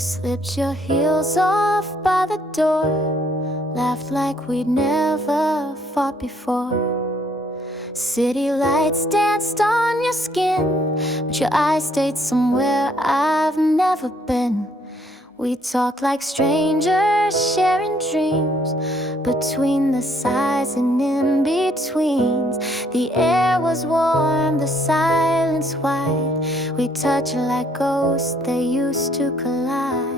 slipped your heels off by the door, laughed like we'd never fought before. City lights danced on your skin, but your eyes stayed somewhere I've never been. We talked like strangers, sharing dreams between the sighs and in-betweens. The air was warm, the silence wide. We touched like ghosts that used to collide.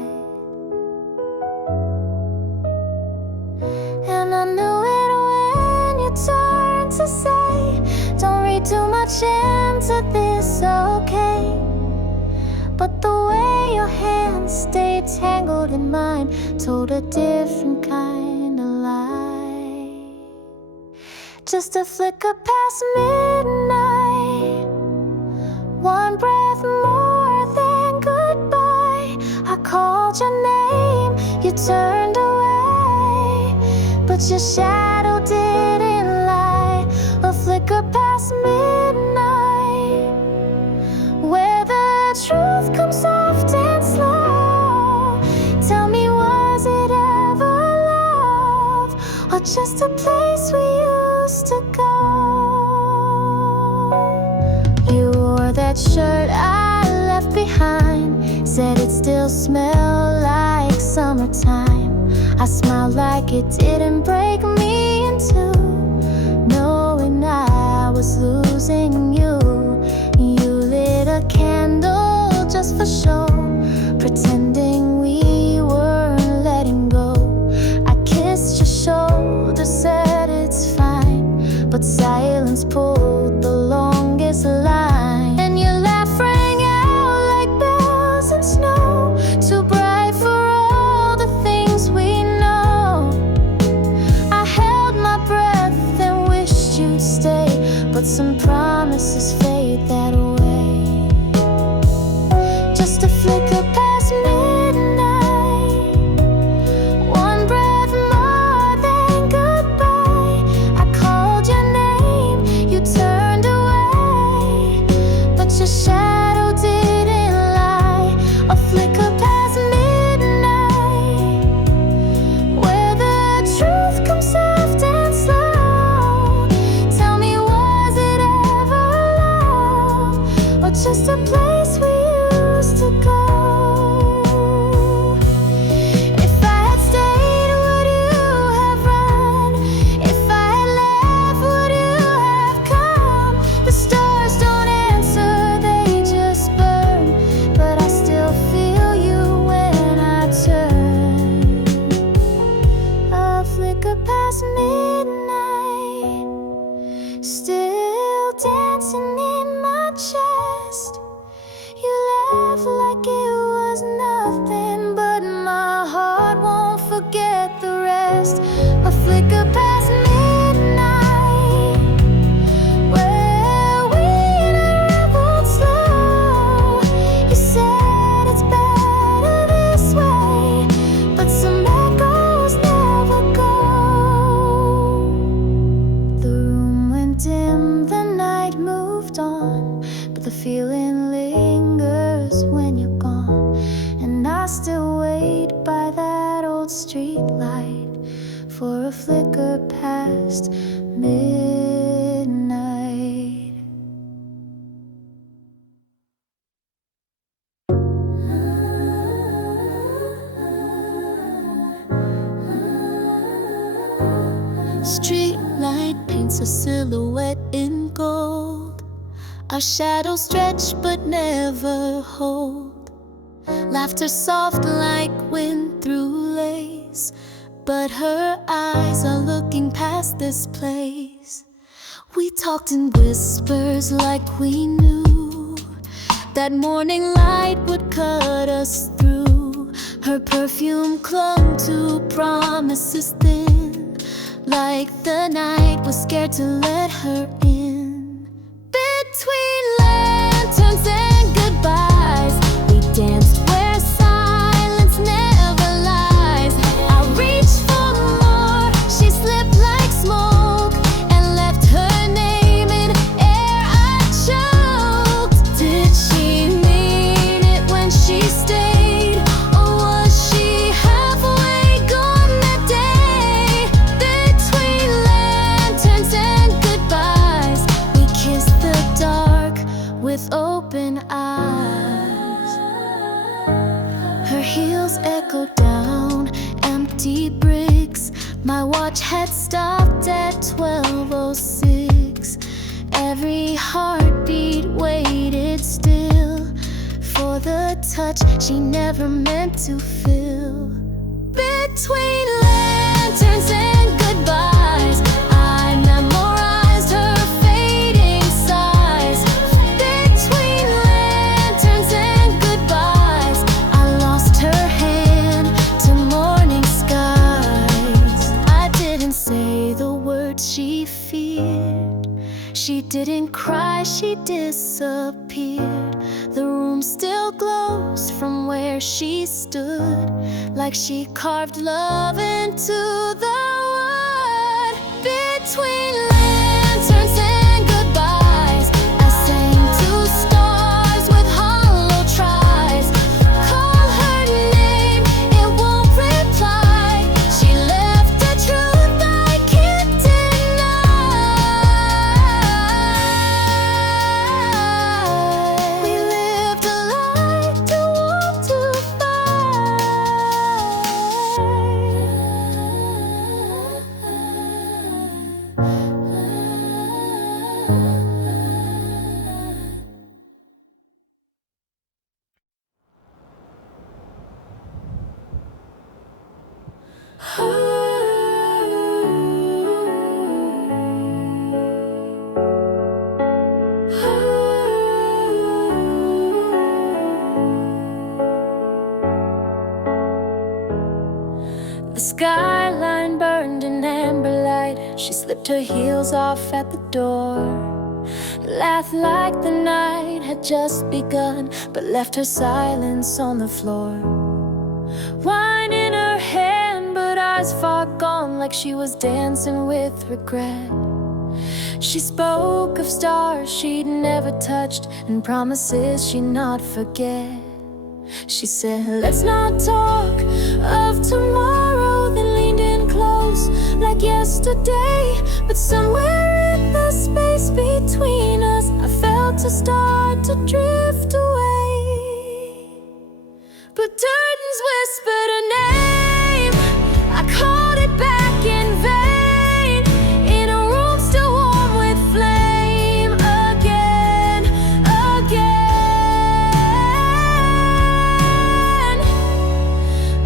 And I knew it when you turned to say, don't read too much into this, okay? But the way your hands stayed tangled in mine told a different kind of lie. Just a flicker past midnight, one breath more than goodbye. I called your name, you turned away, but your shadow didn't lie. A flicker past midnight, where the truth comes soft and slow. Tell me, was it ever love, or just a place we used to go? You wore that shirt I left behind, said it still smelled like summertime. I smiled like it didn't break me in two, knowing I was losing you. You lit a candle just for show, pretending we weren't letting go. I kissed your shoulder, said it's fine, but silence pulled the longest line. And your laugh rang out like bells in snow, too bright for all the things we know. I held my breath and wished you'd stay, but some promises fade that way. Just a flicker past midnight, one breath more than goodbye. I called your name, you turned away, but your shadow didn't lie. A flicker past midnight, where the truth comes soft and slow. Tell me, was it ever love, or just a place we used to go? If I had stayed, would you have run? If I had left, would you have come? The stars don't answer, they just burn, but I still feel you when I turn. A flicker past midnight, still dancing in my chest. You laugh like it was nothing, but my heart won't forget the rest. A flicker past midnight, where we unraveled slow. You said it's better this way, but some echoes never go. The room went dim, the night moved on, but the feeling lingers when you're gone. And I still wait by that old street light for a flicker past midnight. Street light paints a silhouette in gold. Our shadows stretch but never hold. Laughter soft like wind through lace, but her eyes are looking past this place. We talked in whispers like we knew that morning light would cut us through. Her perfume clung to promises thin, like the night was scared to let her in. Between lanterns and goodbyes, we danced where silence never lies. I reached for more, she slipped like smoke and left her name in air I choked. Did she mean it when she stayed? Or bells echo down empty bricks. My watch had stopped at 12:06. Every heartbeat waited still for the touch she never meant to feel. Between lanterns and goodbyes, I memorized her fading sighs. Between lanterns and goodbyes, I lost her hand to morning skies. I didn't say the words she feared. She didn't cry, she disappeared. The room still glows from where she stood, like she carved love into the wood. Between lanterns and goodbyes, I sang to stars with hollow tries. Call her name, it won't reply. She left a truth I can't deny. We lived a life too warm to The skyline burned in amber light. She slipped her heels off at the door, laughed like the night had just begun, but left her silence on the floor. Wine in her hand, but eyes far gone, like she was dancing with regret. She spoke of stars she'd never touched and promises she'd not forget. She said, let's not talk of tomorrow, then leaned in close like yesterday. But somewhere in the space between us, I felt her start to drift away. But curtains whispered her name. I called it back in vain, in a room still warm with flame. Again, again,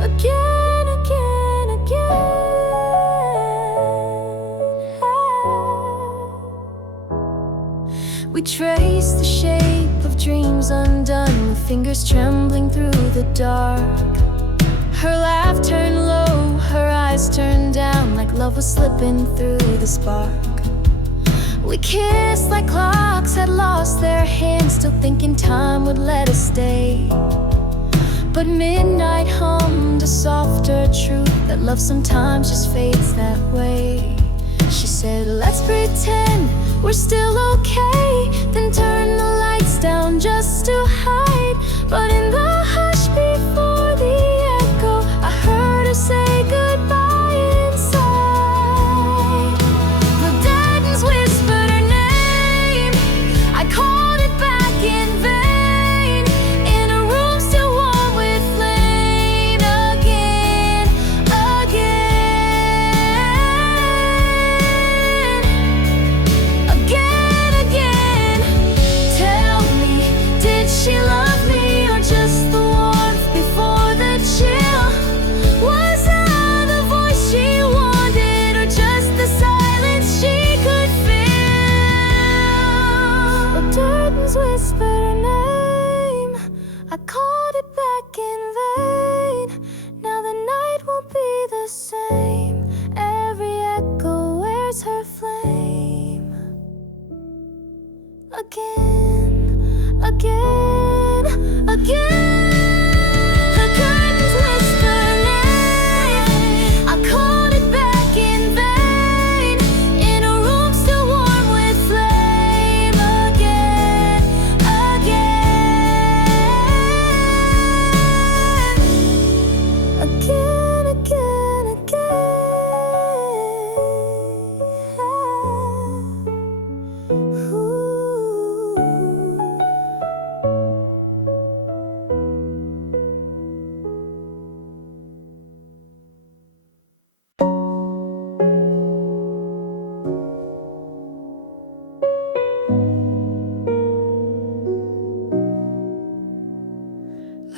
again, again, again. We traced the shape of dreams undone, with fingers trembling through the dark. Her laugh turned low, her eyes turned down, like love was slipping through the spark. We kissed like clocks had lost their hands, still thinking time would let us stay. But midnight hummed a softer truth, that love sometimes just fades that way. She said, let's pretend we're still okay, then turn the lights down just to hide. But in the hush before the echo, I heard her say goodbye inside. The curtains whispered her name. I called it back in vain, in a room still warm with flame. Again, again, again, again. Tell me, did she love me, or just the warmth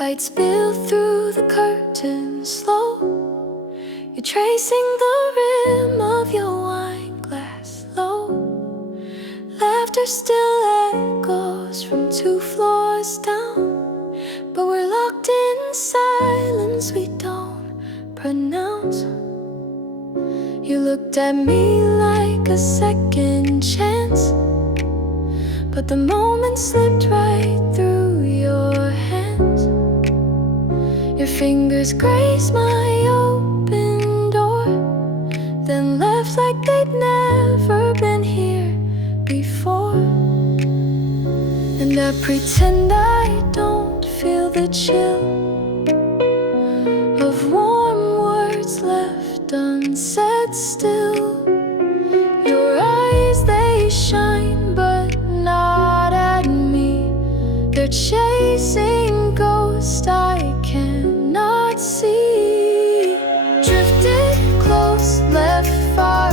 light spill through the curtains slow. You're tracing the rim of your wine glass low. Laughter still echoes from 2 floors down, but we're locked in silence we don't pronounce. You looked at me like a second chance, but the moment slipped right through your hands. Your fingers grazed my open door, then left like they'd never been here before. And I pretend I don't feel the chill of warm words left unsaid still. Your eyes, they shine, but not at me. They're chasing ghosts I cannot see. Drifted close, left far.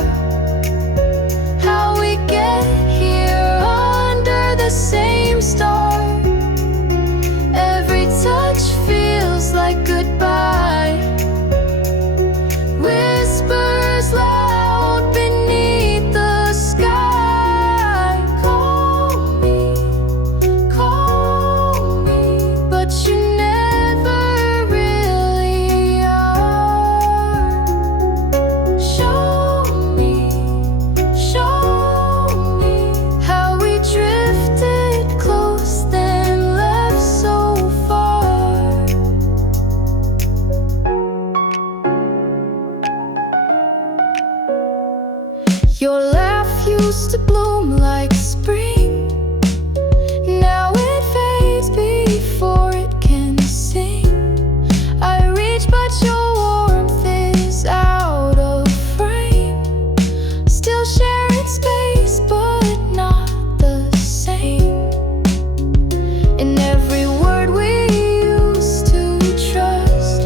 How we get here under the same star. Every touch feels like goodbye. Whispers loud beneath the sky. Call me, but you never really are. Show me how we drifted close, then left so far. Your laugh used to bloom like spring. Now it fades before it can sing. I reach, but your warmth is out of frame. Still sharing space, but not the same. In every word we used to trust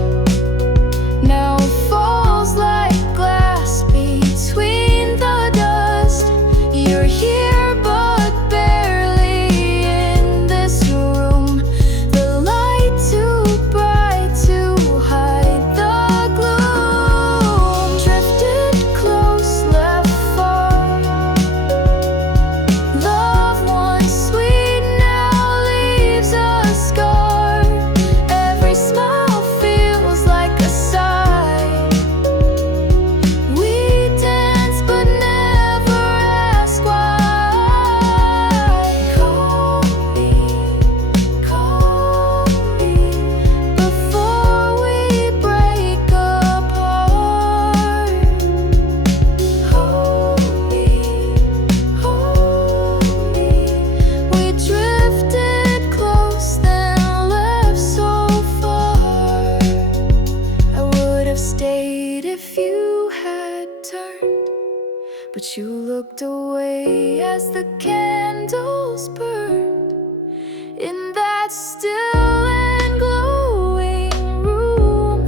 now falls like glass between the dust. You're here, but barely in this room. The light too bright to hide the gloom. Drifted close, left far. Love once sweet now leaves a scar. Every smile feels like a sigh. We dance but never ask why. Call me before we break apart. Hold me. We drifted close, then left so far. I would have stayed if you had turned, but you looked away as the candles burned. In that still and glowing room,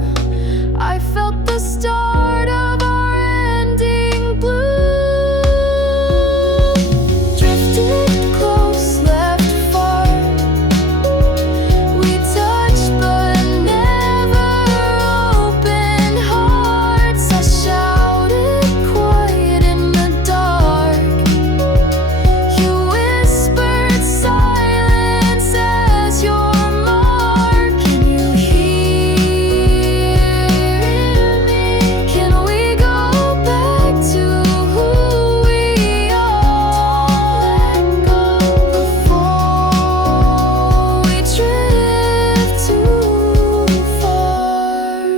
I felt the start of our ending bloom. Drifted close, left far. We touched but never opened hearts. I shouted quiet in the dark. You whispered silence as your mark. Can you hear me? Can we go back to who we are? Don't let go before we drift too far.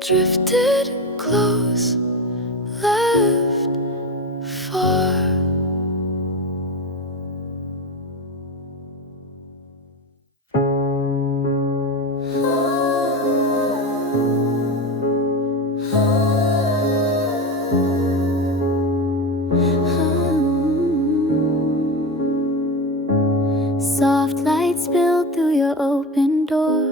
Drifted close, left far. Soft light spilled through your open door,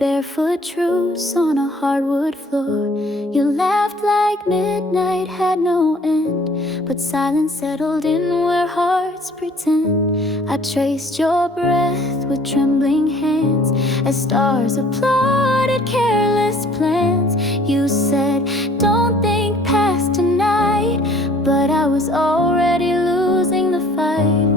barefoot truce on a hardwood floor. You laughed like midnight had no end, but silence settled in where hearts pretend. I traced your breath with trembling hands as stars applauded careless plans. You said, don't think past tonight, but I was already losing the fight.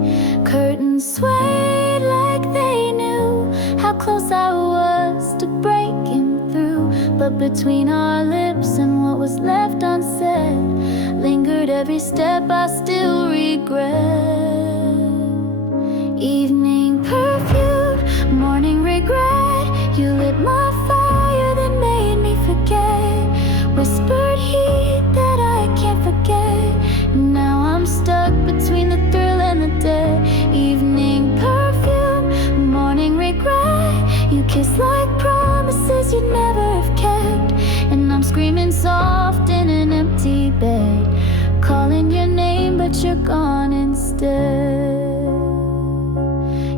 Curtains swayed like they knew how close I was to breaking through. But between our lips and what was left unsaid lingered every step I still regret. Evening perfume, morning regret. You lit my fire that made me forget. Whispered heat that I can't forget. Now I'm stuck between the thrill and the dead. Evening perfume, morning regret. You kissed like promises you'd never have kept. And I'm screaming soft in an empty bed, calling your name but you're gone instead.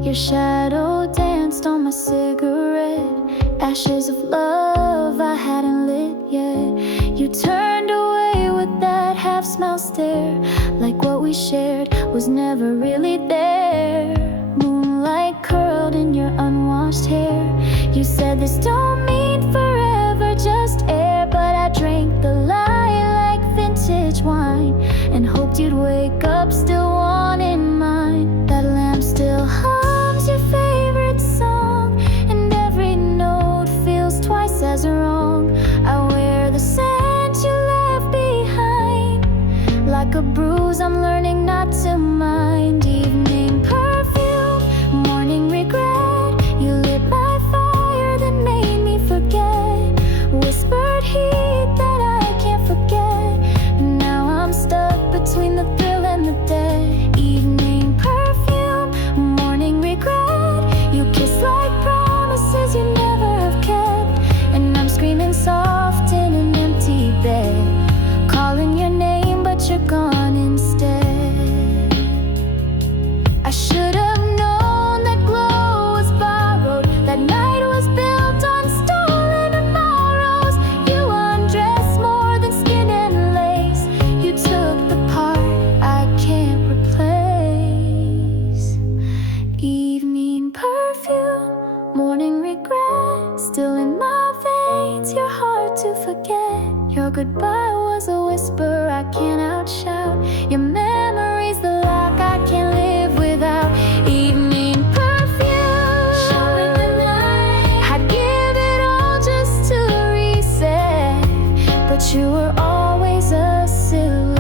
Your shadow danced on my cigarette, ashes of love I hadn't lit yet. You turned away with that half-smile stare, like what we shared was never really there. Moonlight curled in your unwashed hair. You said this don't mean forever, just air. But I drank the lie like vintage wine and hoped you'd wake up still wanting mine. That lamp still hums your favorite song, and every note feels twice as wrong. I wear the scent you left behind, like a bruise I'm learning not to mind. Evening perfume, morning regret. You lit my fire that made me forget. Whispered heat that I can't forget. Now I'm stuck between the thrill and the dead. Evening perfume, morning regret. You kissed like promises you never have kept. And I'm screaming soft in an empty bed, calling your name but you're gone instead. I should have known that glow was borrowed, that night was built on stolen tomorrows. You undressed more than skin and lace. You took the part I can't replace. Evening perfume, morning regret. Still in my veins, you're hard to forget. Your goodbye was a whisper I can't outshout. Your memory's the lock I can't live without. Evening perfume, showing the light. I'd give it all just to reset, but you were always a silhouette.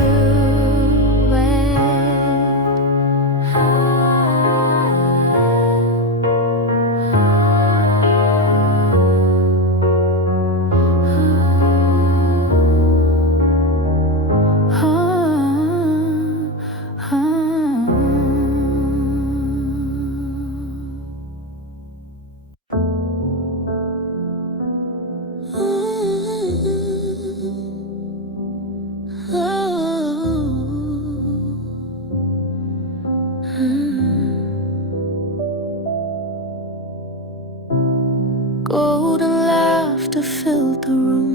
Golden laughter filled the room.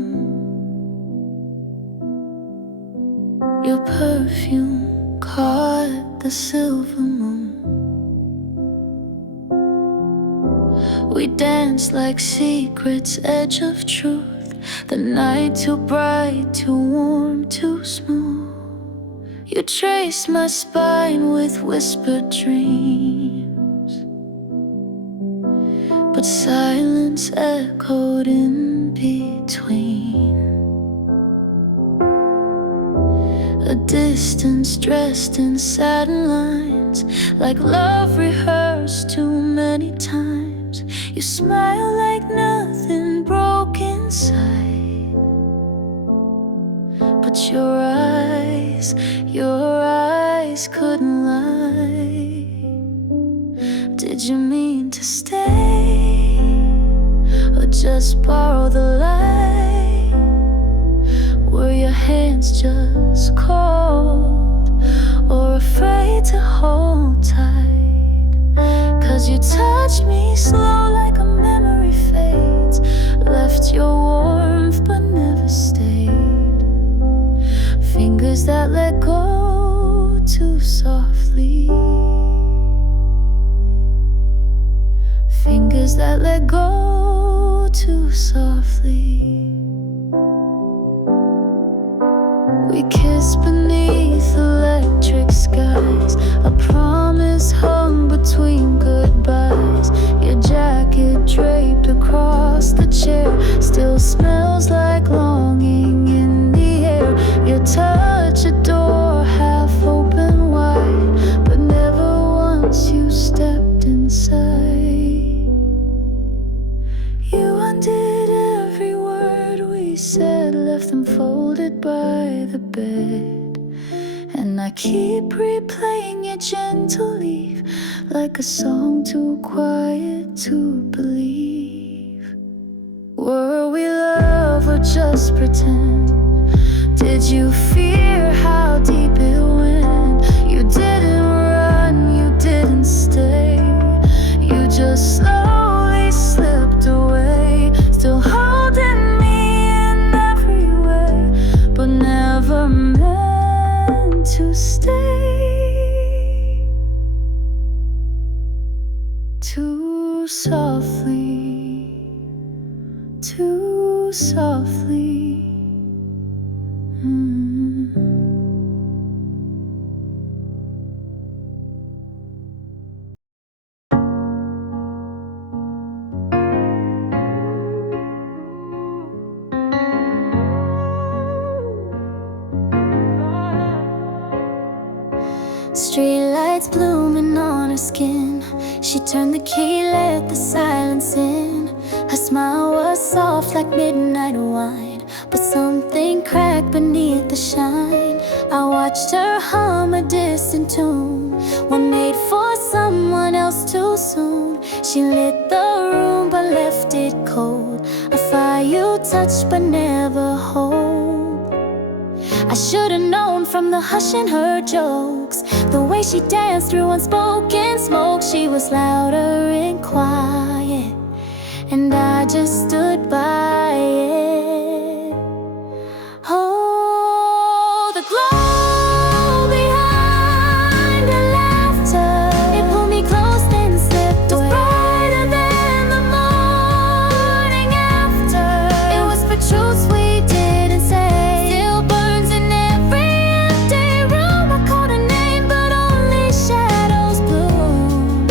Your perfume caught the silver moon. We danced like secrets, edge of truth. The night too bright, too warm, too smooth. You traced my spine with whispered dreams, but silence echoed in between. A distance dressed in satin lines, like love rehearsed too many times. You smile like nothing broke inside, but your eyes couldn't lie. Did you mean to stay, or just borrow the light? Were your hands just cold, or afraid to hold tight? 'Cause you touch me slow like a memory fades, that let go too softly. We kissed beneath electric skies, a promise hung between goodbyes. Your jacket draped across the chair still smells like longing in the air. Your touch, a door half open wide, but never once you stepped inside. You undid every word we said, left them folded by the bed. And I keep replaying your gentle leave, like a song too quiet to believe. Were we love or just pretend? Did you fear how deep it went? You didn't run, you didn't stay, you just slowly slipped away. Still holding me in every way, but never meant to stay. Too softly, too softly. Streetlights blooming on her skin. She turned the key, let the silence in. Her smile was soft like midnight wine, but something cracked beneath the shine. I watched her hum a distant tune, one made for someone else too soon. She lit the room but left it cold, a fire you touched but never hold. I should've known from the hush in her jokes, the way she danced through unspoken smoke. She was louder and quiet, and I just stood by it. Oh, the glow behind her laughter, it pulled me close then slipped away. It was brighter than the morning after. It was for truths we didn't say, still burns in every empty room. I called her name but only shadows bloom.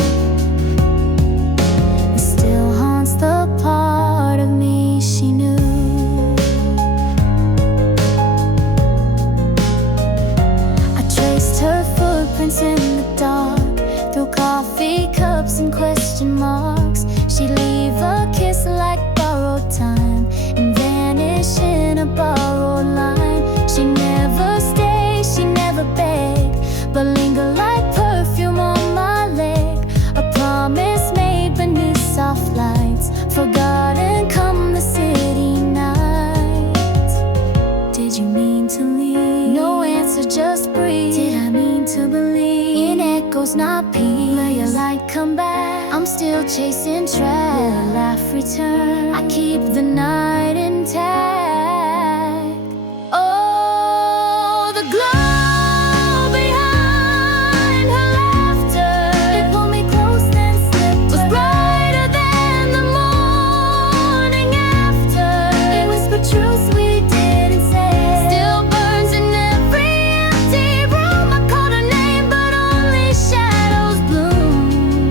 It still haunts the part of me she knew. I traced her footprints in the dark, through coffee cups and question marks. She'd leave a kiss like borrowed time and vanish in a borrowed line. She never stayed, she never begged, but lingered like perfume on my leg. A promise made beneath soft lights, forgotten come the city nights. Did you mean to leave? No answer, just breathe. Did I mean to believe in echoes, not peace? Will your light come back? I'm still chasing tracks. Will her laugh return? I keep the night intact. Oh, the glow behind her laughter, it pulled me close then slipped. Was brighter than the morning after. It whispered truths we didn't say, still burns in every empty room. I called her name but only shadows bloom.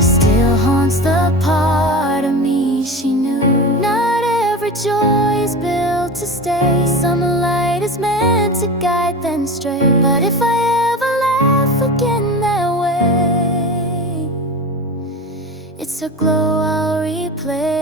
Still haunts the part of me she knew. Not every joy is built to stay. Some light is meant to guide then stray. But if I ever laugh again that way, it's a glow I'll replay.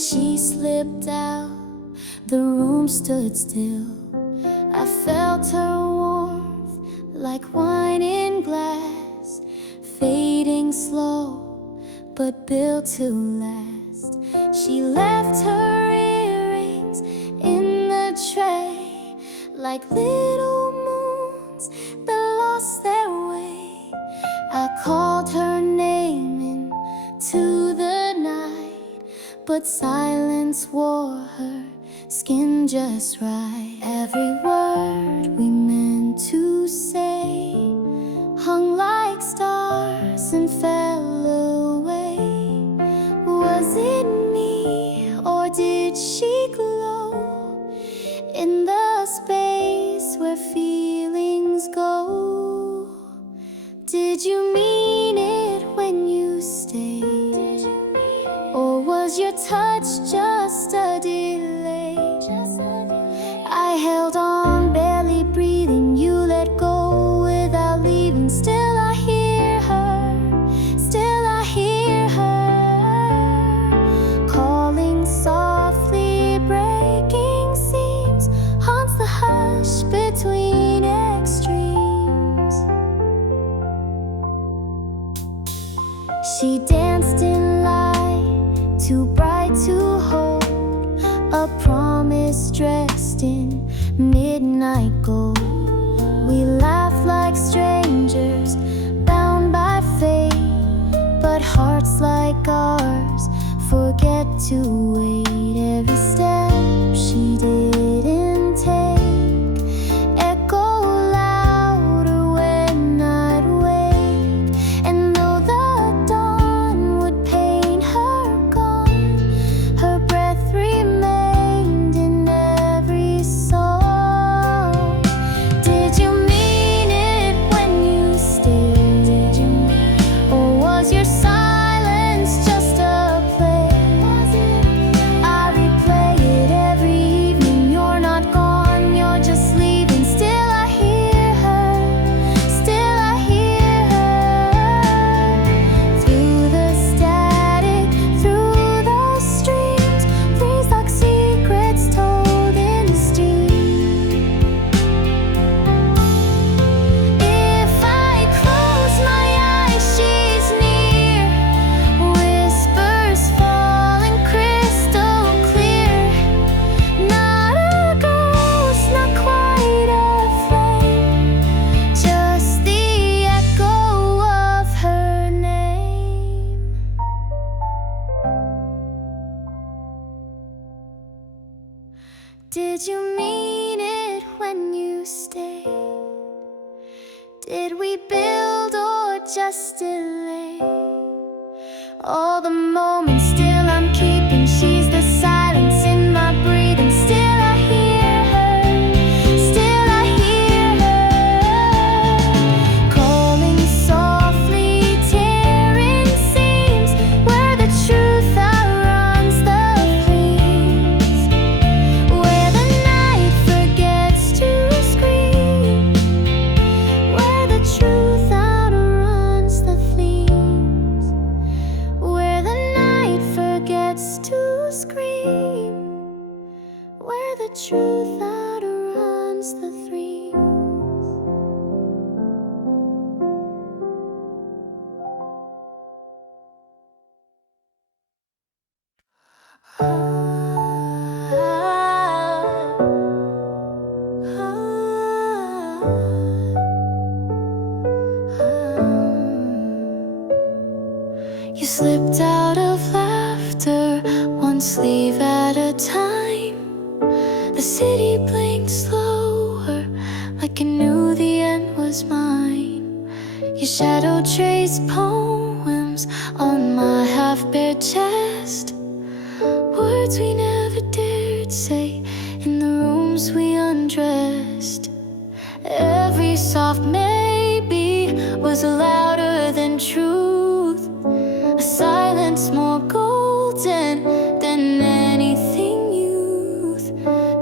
she slipped out, the room stood still. I felt her warmth like wine in glass, fading slow but built to last. She left her earrings in the tray like little moons that lost their way. I called her name into the night, but silence wore her skin just right. Every word we meant to say hung like stars and fell away. Was it me, or did she glow in the space where feelings go? Did you mean it when you stayed, or was your touch just a delay? I held on, barely breathing, you let go without leaving. Still I hear her, still I hear her calling softly, breaking seams, haunts the hush between extremes. She danced in light, too bright to hold, a promise dressed in midnight gold. We laughed like strangers, bound by fate, but hearts like ours forget to wait. Every step she didn't take echo louder when I'd wake. And though the dawn would paint her gone, her breath remained in every song. Did you mean it when you stayed, or was your silence just a play? I replay it every evening. You're not gone, you're just leaving. Still I hear her, still I hear her through the static, through the streams. Please like secrets told in the steam. If I close my eyes, she's near, whispers falling crystal clear. Not a ghost, not quite a flame, just the echo of her name. Did you mean it when you stayed? Did we build or just delay? All the moments still I'm keeping. She's the silence in my breathing. Still I hear her, still I hear her calling softly, tearing seams where the truth outruns the flames, where the night forgets to scream, where the truth outruns the flames, where the night forgets to scream, where the truth outruns the dreams. You slipped out of laughter, one sleeve at a time. The city blinked slower, like it knew the end was mine. Your shadow traced poems on my half-bare chest, words we never dared say in the rooms we undressed. Every soft maybe was louder than truth, a silence more golden than anything youth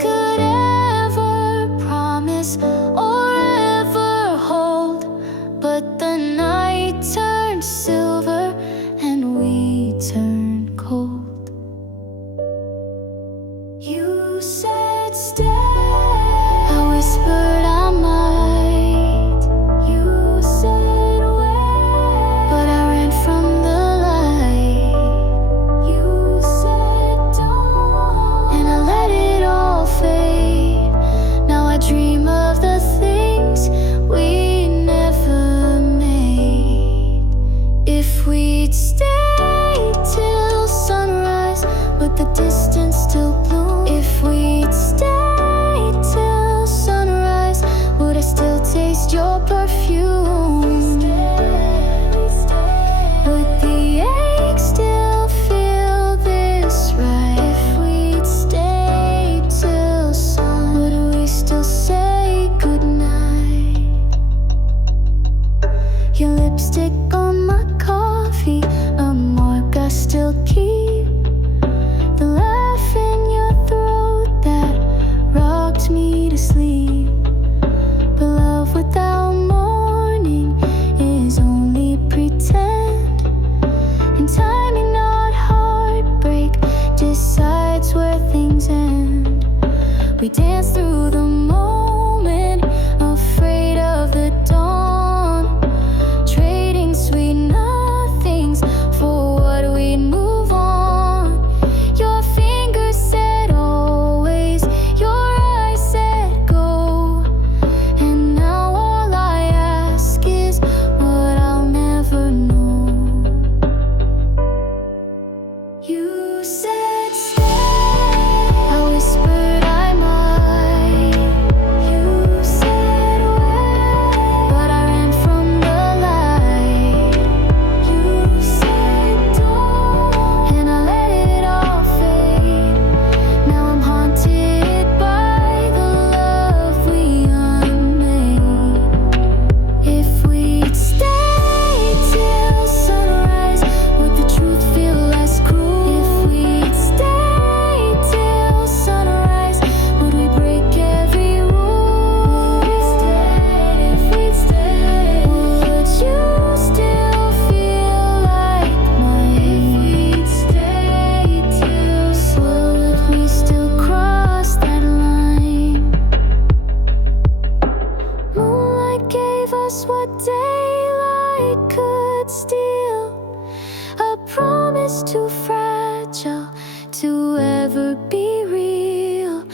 could ever promise or ever hold. But the night turned silver and we turned cold. we'd stay till sunrise, would the distance still bloom? If we'd stay till sunrise, would I still taste your perfume? Would the ache still feel this right? If we'd stay till sun, would we still say goodnight? Your lipstick on my coffee, a mark I still keep. The laugh in your throat that rocked me to sleep. But love without mourning is only pretend, and timing, not heartbreak, decides where things end. We dance through the moment, afraid of the dawn, trading sweet nothings for what we'd move on. Your fingers said always, your eyes said go, and now all I ask is what I'll never know. You said stay, I whispered I might. You said wait, but I ran from the light. You said don't, and I let it all fade. Now I'm haunted by the love we unmade. If we'd stay till sunrise, would the truth feel less cruel? If we'd stay till sunrise, would we break every rule? If we'd stay, would you still feel like mine? If we'd stay till sun, would we still cross that line? Moonlight gave us what daylight could steal, a promise too fragile to ever be real.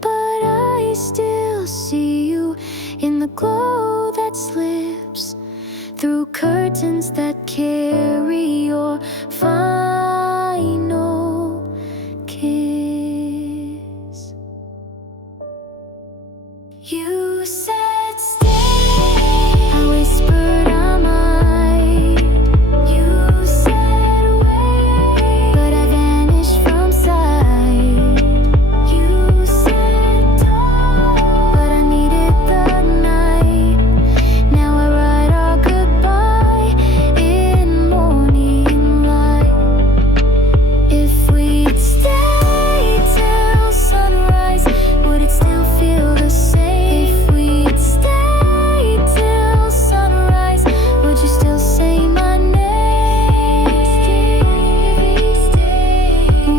But I still see you in the glow that slips through curtains that carry your final kiss. You said stay, I whispered I might. You said wait, but I vanished from sight. You said don't, but I needed the night. Now I write our goodbye in morning light. If we'd stay till sunrise, would it still feel the same? If we'd stay till sunrise, would you still say my name?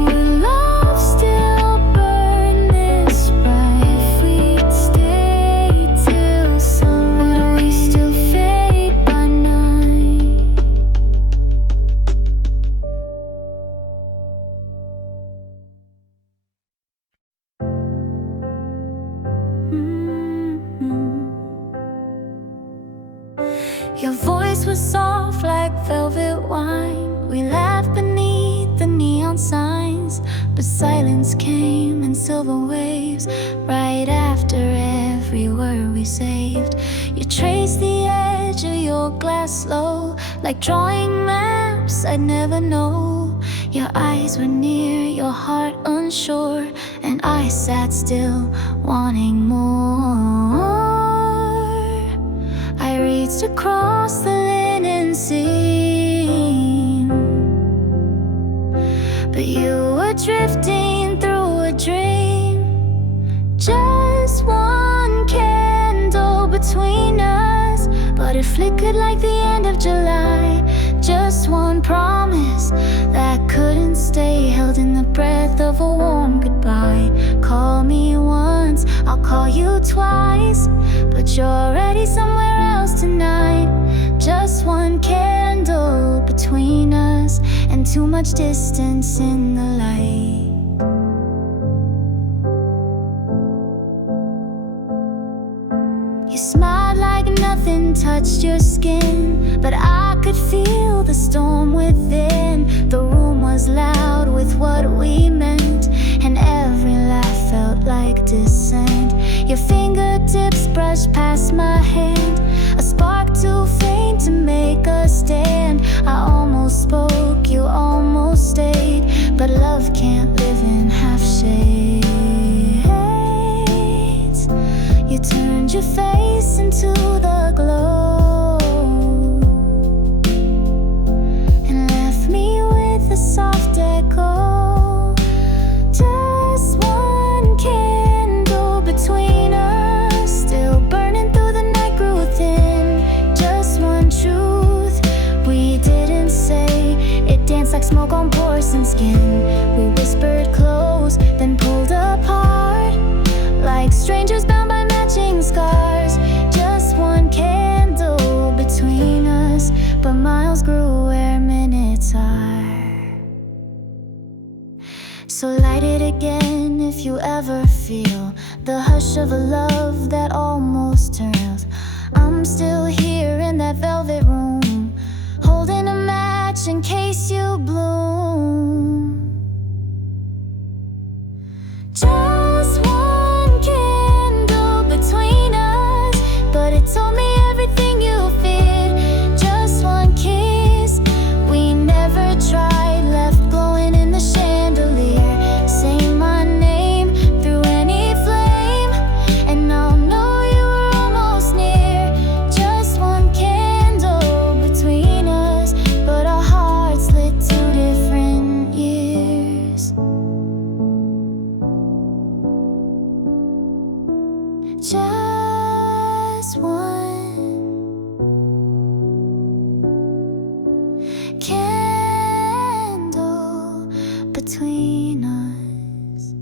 Would love still burn this bright? If we'd stay till sun, would we still fade by night? Your voice was soft like velvet wine. We laughed beneath the neon signs, but silence came in silver waves right after every word we saved. You traced the edge of your glass slow, like drawing maps I'd never know. Your eyes were near, your heart unsure, and I sat still, wanting more. I reached across the linen seam, but you were drifting through a dream. Just one candle between us, but it flickered like the end of July. Just one promise that couldn't stay, held in the breath of a warm goodbye. Call me once, I'll call you twice, but you're already somewhere else tonight. Just one candle between us, and too much distance in the light. You smiled like nothing wind touched your skin, but I could feel the storm within. The room was loud with what we meant, and every laugh felt like dissent. Your fingertips brushed past my hand, a spark too faint to make a stand. I almost spoke, you almost stayed, but love can't live in half shades. You turned your face into the glow and left me with a soft echo. Just one candle between us, still burning through the night grew thin. Just one truth we didn't say, it danced like smoke on porcelain skin. We whispered close, then pulled apart, like strangers bound by matching scars. Just one candle between us, but miles grew where minutes are. So light it again if you ever feel the hush of a love that almost turns. I'm still here in that velvet room, holding a match in case you bloom. Just one candle between us, but it told me everything you feared. Just one kiss we never tried, left glowing in the chandelier. Say my name through any flame, and I'll know you were almost near. Just one candle between us, but our hearts lit 2 different years. Just one candle between us.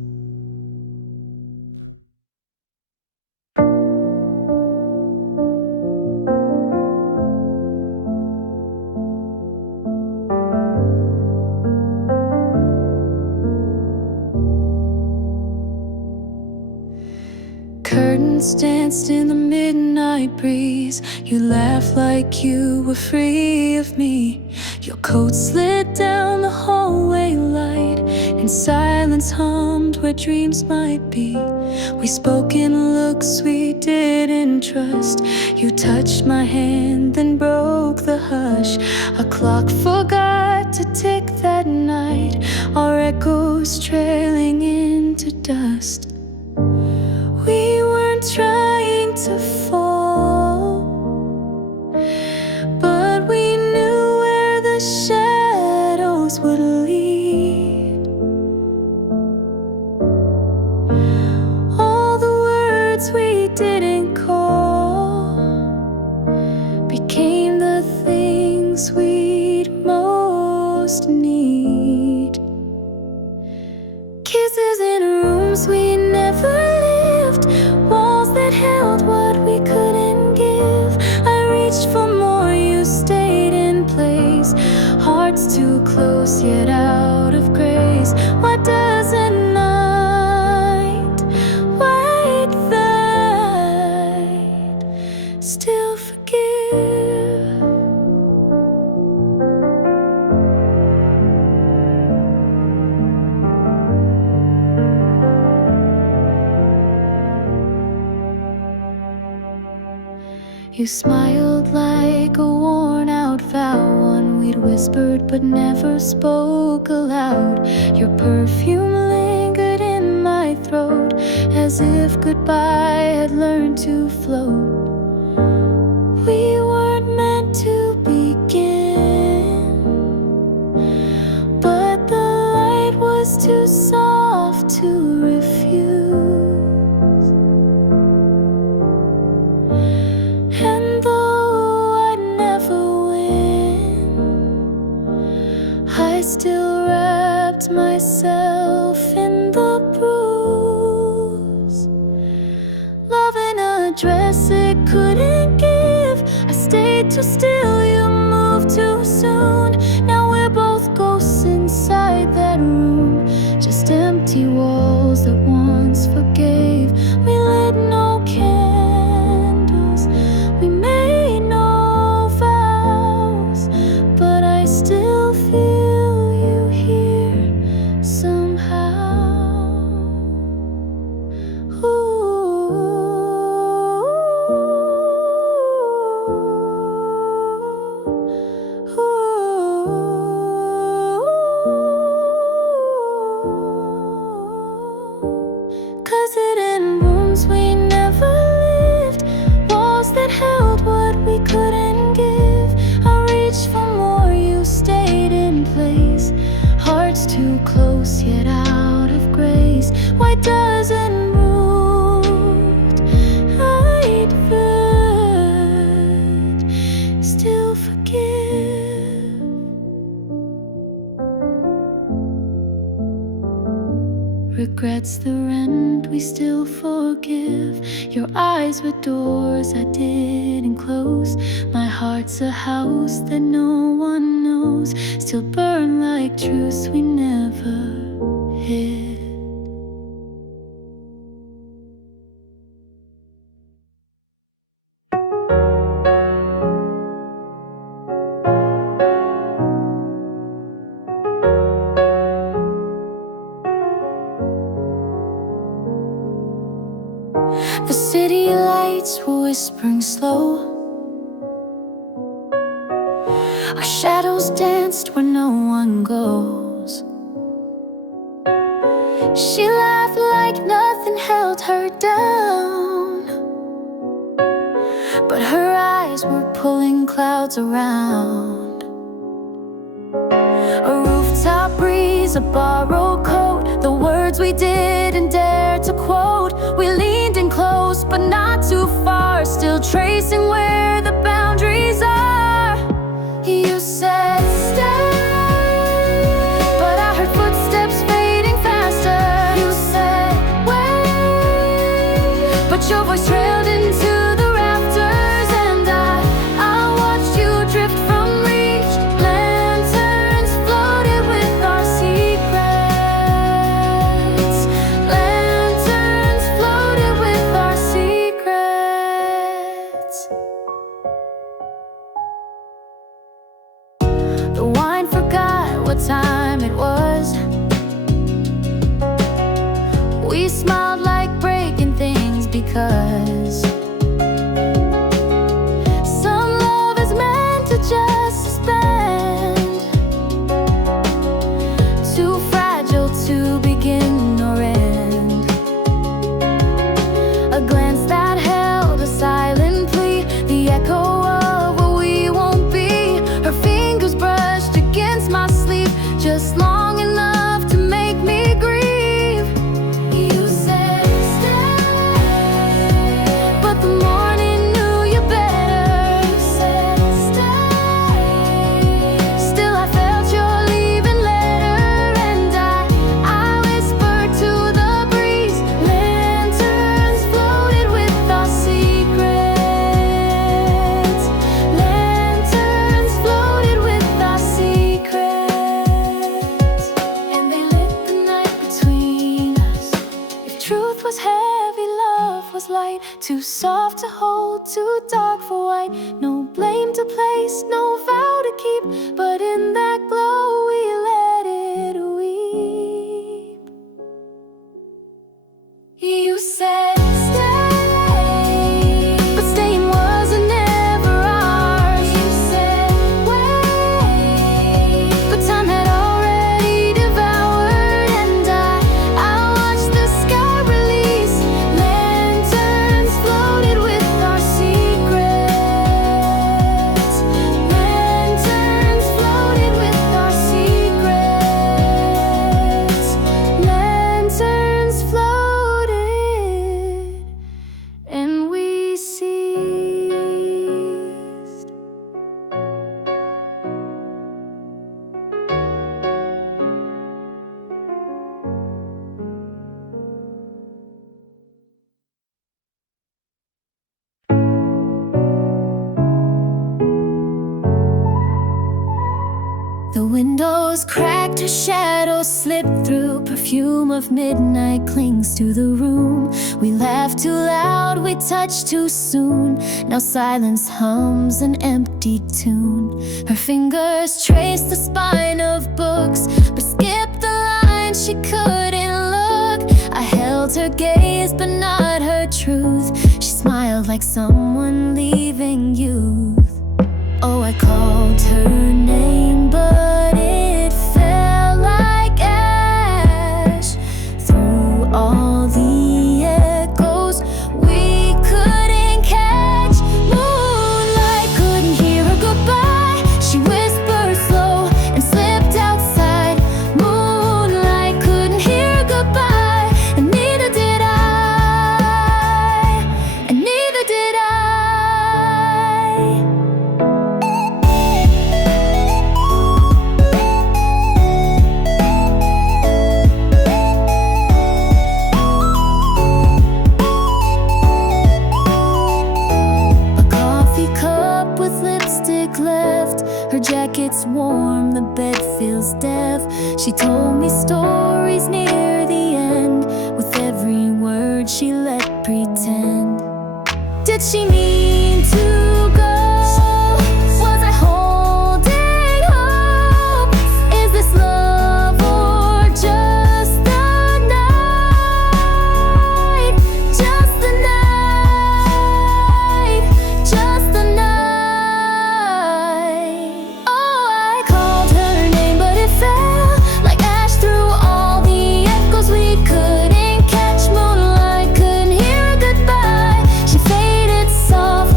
Curtains danced in the midnight breeze. You laughed like you were free of me. Your coat slid down the hallway light, and silence hummed where dreams might be. We spoke in looks we didn't trust. You touched my hand, then broke the hush. A clock forgot to tick that night, our echoes trailing into dust. We weren't trying to fall, but we knew where the shadows would lead. All the words we didn't call became the things we'd most need. Kisses in rooms we never lived, walls that held what we couldn't give. I reached for more, you stayed in place. Hearts too close yet out of grace. Why does a night, white light, still forgive? You smiled like a worn-out vow, one we'd whispered but never spoke aloud. Your perfume lingered in my throat, as if goodbye had learned to float. We weren't meant to begin, but the light was too soft to refuse. And though I'd never win, I still wrapped myself in the bruise. Love in a dress it couldn't give. I stayed too still, you moved too soon. Now we're both ghosts inside that room, just empty walls that once forgave. We lit no candles, we made hearts too close yet out of grace. Why doesn't root hide foot still forgive? Regrets the rent we still forgive. Your eyes were doors I didn't close. My heart's a house that no one knows. Still burn like truths we never hid. The city lights were whispering slow. Our shadows danced where no one goes. She laughed like nothing held her down, but her eyes were pulling clouds around. A rooftop breeze, a borrowed coat, the words we didn't dare to quote. We leaned in close, but not too far, still tracing where the boundaries are. You said stay, but I heard footsteps fading faster. You said wait, but your voice trailed into the rafters. And I watched you drift from reach. Lanterns floated with our secrets. Lanterns floated with our secrets. The wine forgot what time it was. We smiled like breaking things because some love is meant to just suspend, too fragile to begin or end. A glance that held a silent plea, the echo of what we won't be. Her fingers brushed against my sleeve, just long enough to make me grieve. You said stay, but the morning knew you better. You said stay, still I felt your leaving letter. And I whispered to the breeze. Lanterns floated with our secrets. Lanterns floated with our secrets. And they lit the night between us. If truth was heavy, love was light. Too soft to hold, too dark for white. No blame to place, no vow to keep, but in that glow we let it weep. You said stay, but staying wasn't never ours. You said wait, but time had already devoured. And I watched the sky release. Lanterns floated with our secrets. Lanterns floated with our secrets. Lanterns floated, and we ceased. The windows cracked, her shadow slipped through. Perfume of midnight clings to the room. We laughed too loud, we touched too soon. Now silence hums an empty tune. Her fingers trace the spine of books, but skipped the line, she couldn't look. I held her gaze, but not her truth. She smiled like someone leaving youth. Oh, I called her name, but it felt like ash. Through all the echoes we couldn't catch. Moonlight couldn't hear her goodbye. She whispered slow and slipped outside. Moonlight feels deaf. She told me stories near the end. With every word she let pretend. Did she mean to go? Was I holding hope? Is this love or just the night? Just the night, just the night. Oh, I called her name, but it fell like ash through all the echoes we couldn't catch. Moonlight couldn't hear a goodbye. She faded soft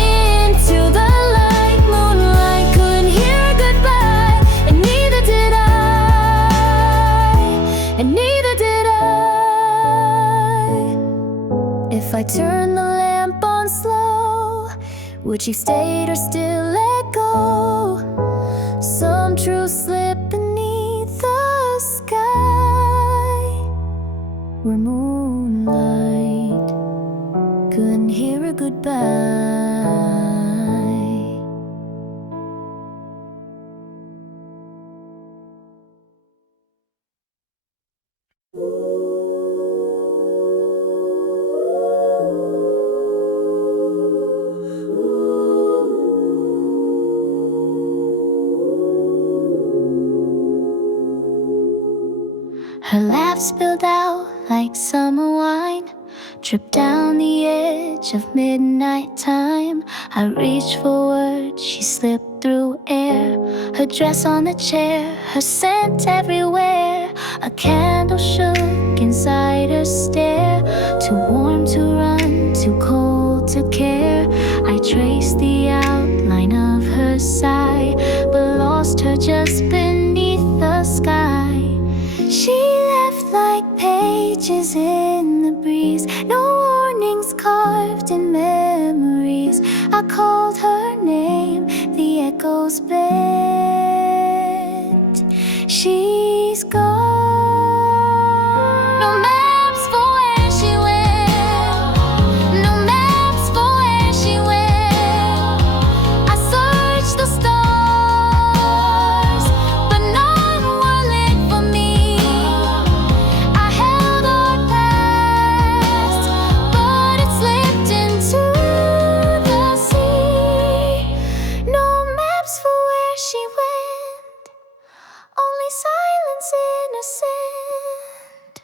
into the light. Moonlight couldn't hear a goodbye, and neither did I, and neither did I. If I turned the lamp on slow, would she stayed or still let go? Some truth slipped beneath the sky, where moonlight couldn't hear a goodbye. Her laugh spilled out like summer wine, dripped down the edge of midnight time. I reached for words, she slipped through air. Her dress on the chair, her scent everywhere. A candle shook inside her stare. Too warm to run, too cold to care. I traced the outline of her sigh, but lost her just beneath the sky. She left like pages in the breeze, no warnings carved in memories. I called her name, the echoes bent. She's gone. No maps for where she went, no maps for where she went. I searched the stars, but none were lit for me. I held our past, but it slipped into the sea. No maps for where she went, only silence innocent.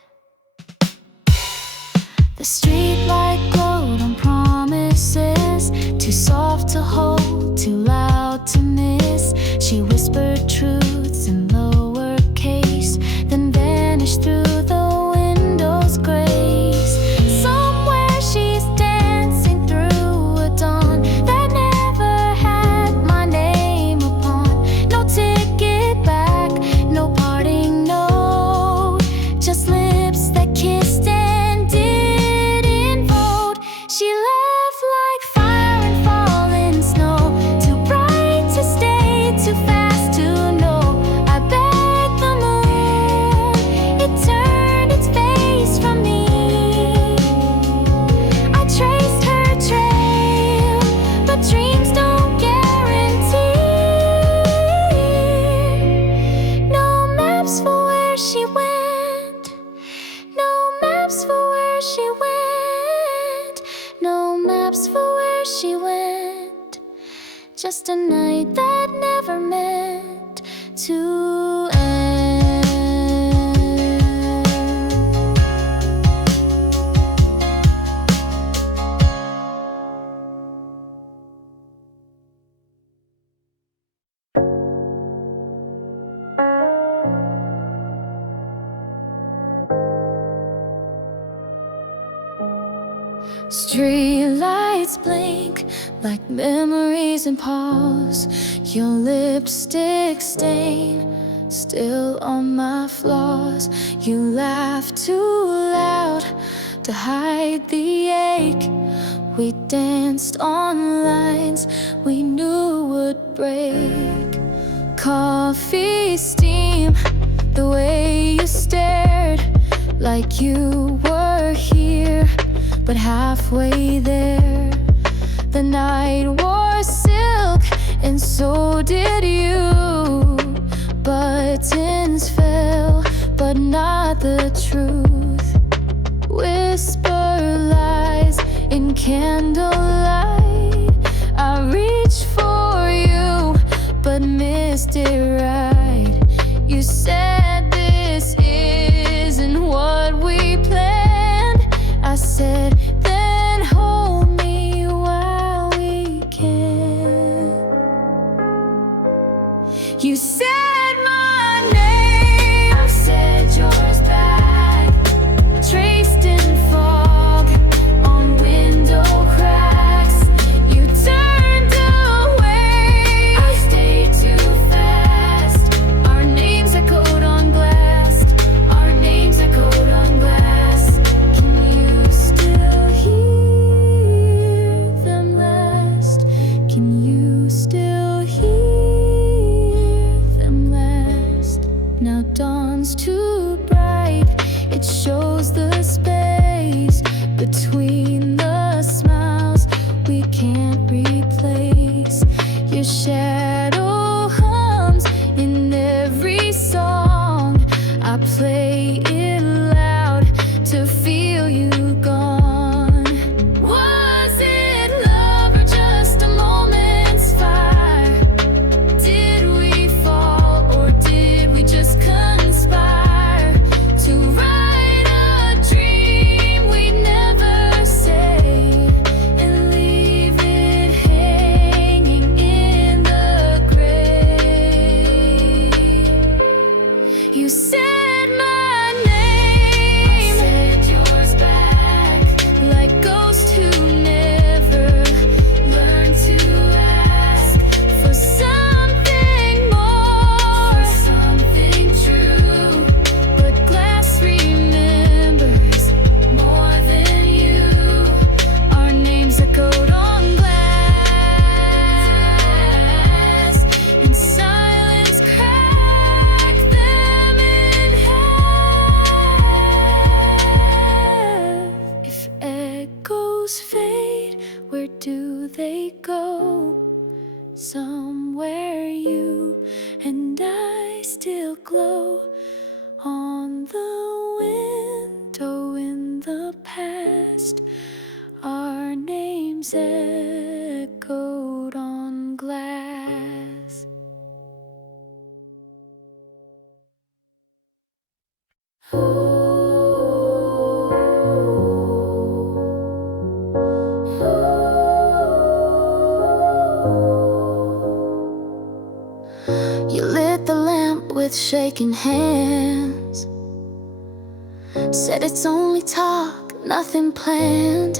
The streetlight glowed on promises, too soft to hold, too loud to miss. She whispered truths in lowercase, then vanished through the window's grace. Somewhere she's dancing through a dawn that never had my name upon. No ticket back, no parting note, just lips that kissed and didn't vote. She left like fire and falling snow, too bright to stay, too fast to know. I begged the moon, it turned its face from me. I traced her trail, but dreams don't guarantee. No maps for where she went, no maps for where she went, no maps for where she went. Just a night that never meant to end. Streetlights blink like memories and pause. Your lipstick stain still on my flaws. You laugh too loud to hide the ache. We danced on lines we knew would break. Coffee steam, the way you stared, like you were here but halfway there. The night wore silk and so did you, buttons fell, but not the truth. Whisper lies in candlelight. I reached for you, but missed it right. You said this isn't what we planned. I said, then hold me while we can. You said my name, I said yours back. Traced in fog on window cracks. You turned away, I stayed too fast. Our names echoed on glass. Our names echoed on glass. Can you still hear them last? Can you still hear them last? Now dawn's too bright. It shows the space between the smiles we can't replace. Your shadow hums in every song. I play it loud to feel you gone. Was it love or just a moment's fire? Did we fall or did we just conspire to write a dream we'd never say and leave it hanging in the grave? You said my name, I said yours back, like ghosts who never learn to ask for something more, for something true. But glass remembers more than you. Our names echoed on glass, and silence cracked them in half. If echoes fade, where do they go? Somewhere you and I still glow on the window in the past. Our names echoed on glass. You lit the lamp with shaking hands. Said it's only talk, nothing planned.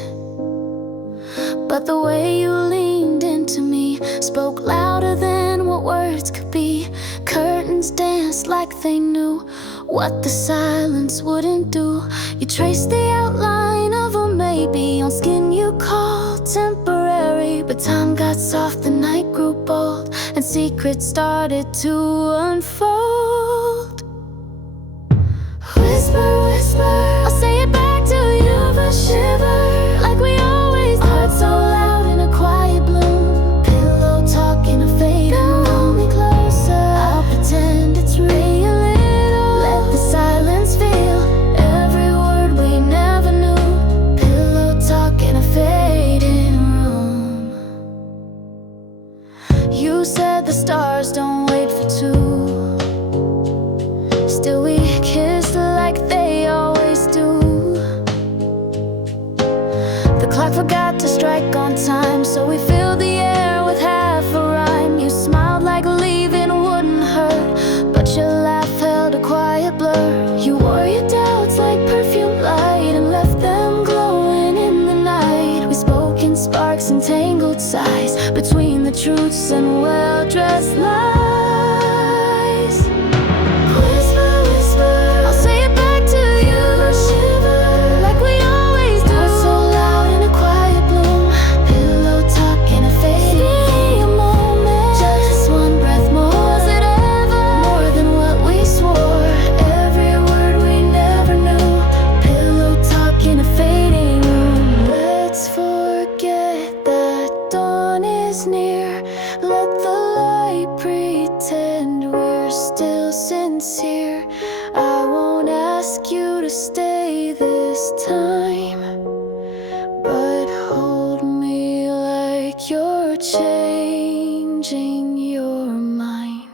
But the way you leaned into me spoke louder than what words could be. Curtains danced like they knew what the silence wouldn't do. You traced the outline of a maybe on skin you called temporary. But time got soft, the night grew bold, and secrets started to unfold. Whisper, whisper, I'll say it back to you, but shiver like we always do. Heart so loud in a quiet bloom. Pillow talking a fade. Pull me closer, I'll pretend it's real. Stay a little, let the silence feel every word we never knew. Pillow talking a fading room. You said the stars don't wait for two. Still we kissed like they always do. The clock forgot to strike on time, so we filled the air with half a rhyme. You smiled like leaving wouldn't hurt, but your laugh held a quiet blur. You wore your doubts like perfume light and left them glowing in the night. We spoke in sparks and tangled sighs between the truths and well-dressed lies. Whisper, whisper, I'll say it back to you, shiver like we always do. Heart so loud in a quiet bloom. Pillow talking a fade. Stay a moment, just one breath more. Was it ever more than what we swore? Every word we never knew. Pillow talking a fading room. Let's forget that dawn is near. Let the light breathe. sincere. I won't ask you to stay this time, but hold me like you're changing your mind.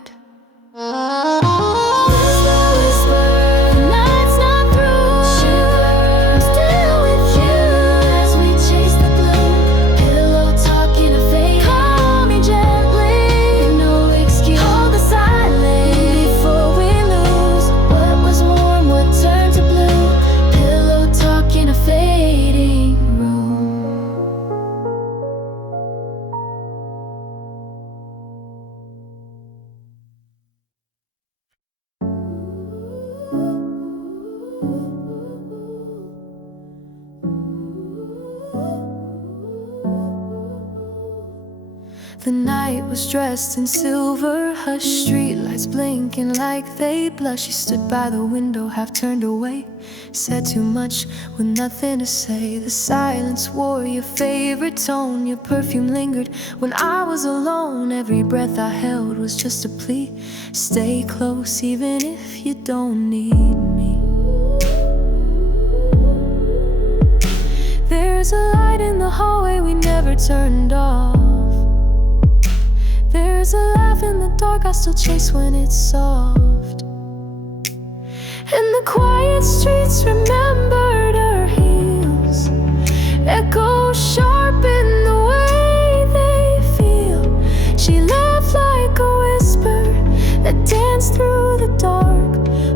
The night was dressed in silver, hush, streetlights blinking like they blush. She stood by the window, half turned away, said too much with nothing to say. The silence wore your favorite tone, your perfume lingered when I was alone. Every breath I held was just a plea, stay close even if you don't need me. There's a light in the hallway we never turned off. There's a laugh in the dark I still chase when it's soft. And the quiet streets remembered her heels, echo sharp in the way they feel. She laughed like a whisper that danced through the dark,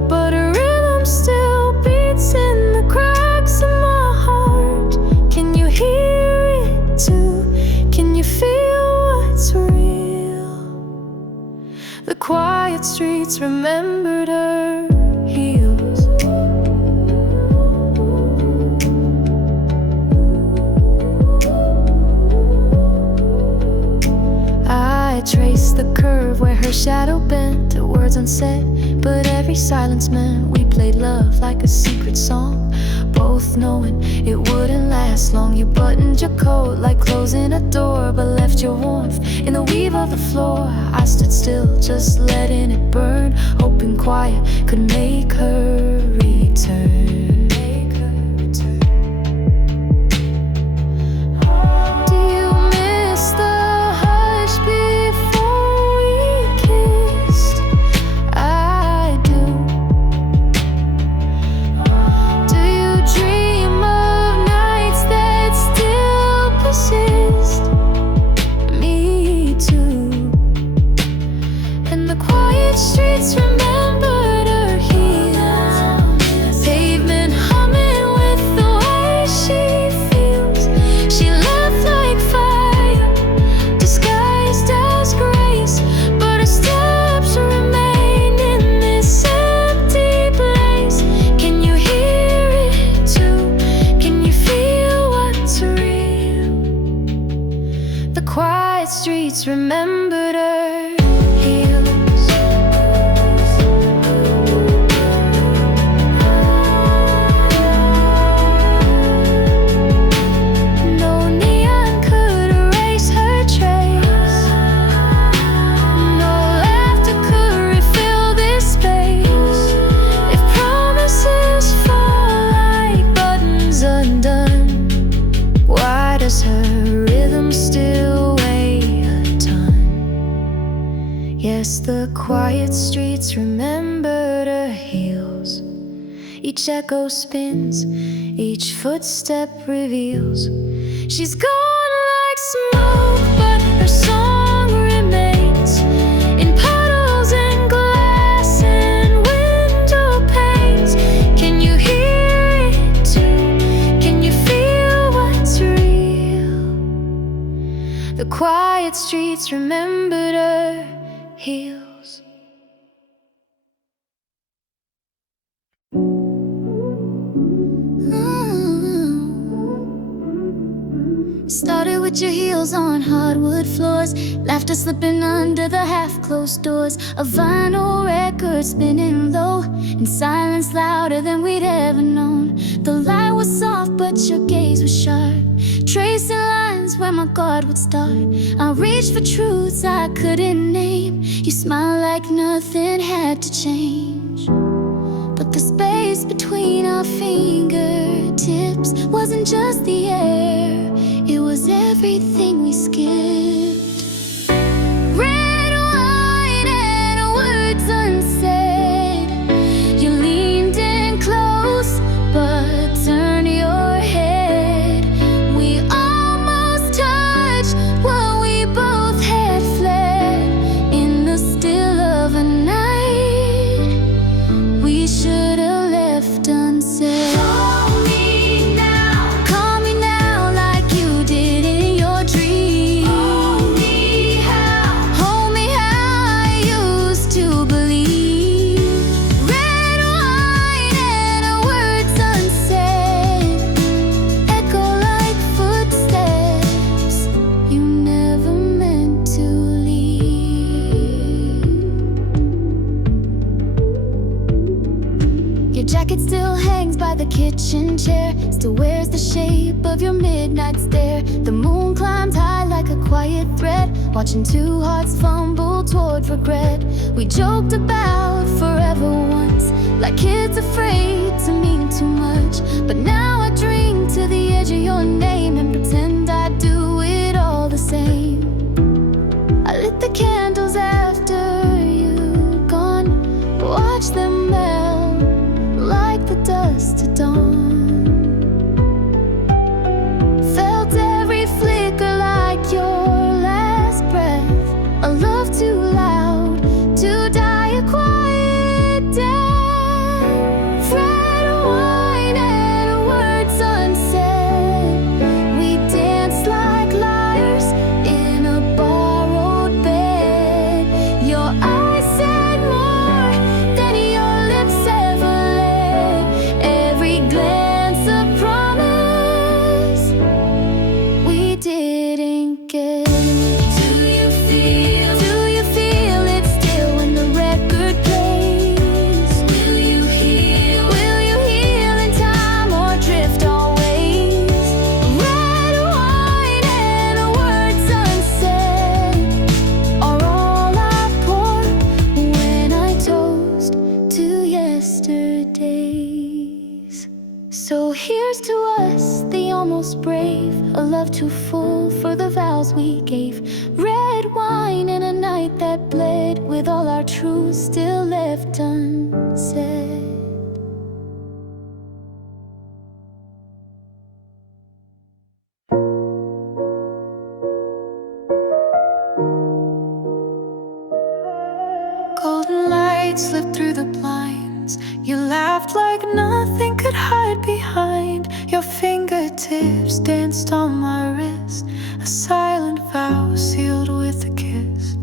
but her rhythm still beats in the cracks of my heart. Can you hear it too? Can you feel what's real? The quiet streets remembered her heels. I traced the curve where her shadow bent to words unsaid, but every silence meant we played love like a secret song, both knowing it wouldn't last long. You buttoned your coat like closing a door, but left your warmth in the weave of the floor. I stood still, just letting it burn, hoping quiet could make her return. Do you miss the hush before we kissed? I do. Do you dream of nights that still persist? Me too. And the quiet streets remembered her heels, pavement humming with the way she feels. She laughed like fire, disguised as grace, but her steps remain in this empty place. Can you hear it too? Can you feel what's real? The quiet streets remembered her heels. No neon could erase her trace, no laughter could refill this space. If promises fall like buttons undone, why does her rhythm still weigh a ton? Yes, the quiet streets remembered her heels. Each echo spins, each footstep reveals. She's gone like smoke, but her song remains in puddles and glass and window panes. Can you hear it too? Can you feel what's real? The quiet streets remembered her heels. Started with your heels on hardwood floors, laughter slipping under the half-closed doors, a vinyl record spinning low, in silence louder than we'd ever known. The light was soft but your gaze was sharp, tracing lines where my guard would start. I reached for truths I couldn't name. You smiled like nothing had to change. But the space between our fingertips wasn't just the air, it was everything we skipped. Red wine and words unsaid. You leaned in close, but turned your head. We almost touched what we both had fled. In the still of a night we should have left unsaid. Call me now like you did in your dream. Hold me how I used to believe. Red wine and words unsaid echo like footsteps you never meant to leave. Your jacket still hangs by the kitchen chair, still wears the shape of your midnight stare. The moon climbs high like a quiet thread, watching two hearts fumble toward regret. We joked about forever once, like kids afraid to mean too much. But now I drink to the edge of your name and pretend I do it all the same. I lit the candles after you'd gone, watch them melt like the dust to dawn. Felt every flicker like your last breath, a love too loud to die a quiet death. Red wine and words unsaid. We danced like liars in a borrowed bed. Your eyes said more than your lips ever led. Every glance a promise we didn't get. Do you feel it still when the record plays? Will you heal in time or drift always? Red wine and words unsaid are all I pour when I toast to yesterdays. So here's to us, the almost brave, a love too full for the vows we gave. Red wine in a night that bled, with all our truths still left unsaid. Golden light slipped through the blinds. You laughed like nothing could hide behind. Your fingertips danced on my wrist, a silent vow sealed with a kiss.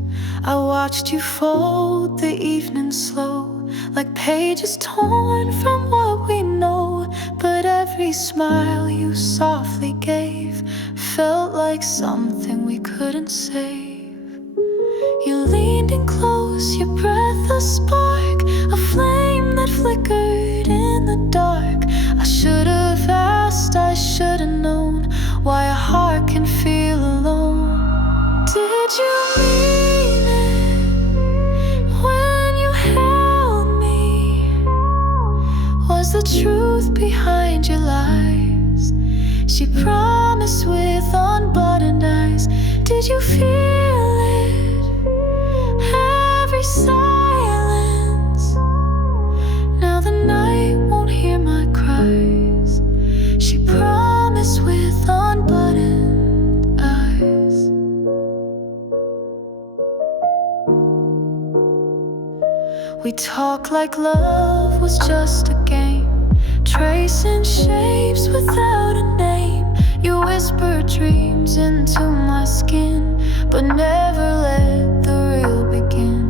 I watched you fold the evening slow, like pages torn from what we know. But every smile you softly gave felt like something we couldn't save. You leaned in close, your breath a spark, a flame that flickered in the dark. I should have asked, I should have known why a heart can feel alone. Did you mean it when you held me? Was the truth behind your lies? She promised with unbuttoned eyes. Did you feel it? Every silence. Now the night won't hear my cries. She promised with unbuttoned eyes. We talk like love was just a game, tracing shapes without a name. You whispered dreams into my skin, but never let the real begin.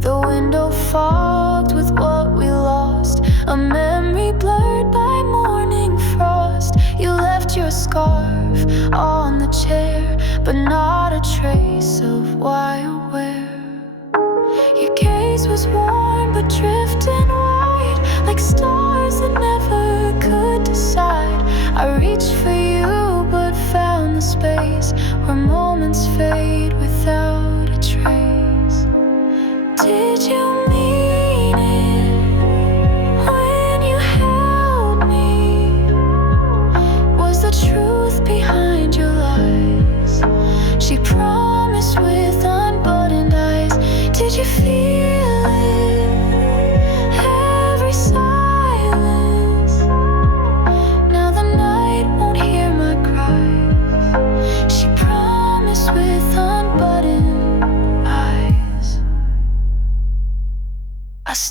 The window fogged with what we lost, a memory blurred by morning frost. You left your scarf on the chair, but not a trace of why or where. Your gaze was warm but drifting wide, like stars that never could decide. I reached for you but found the space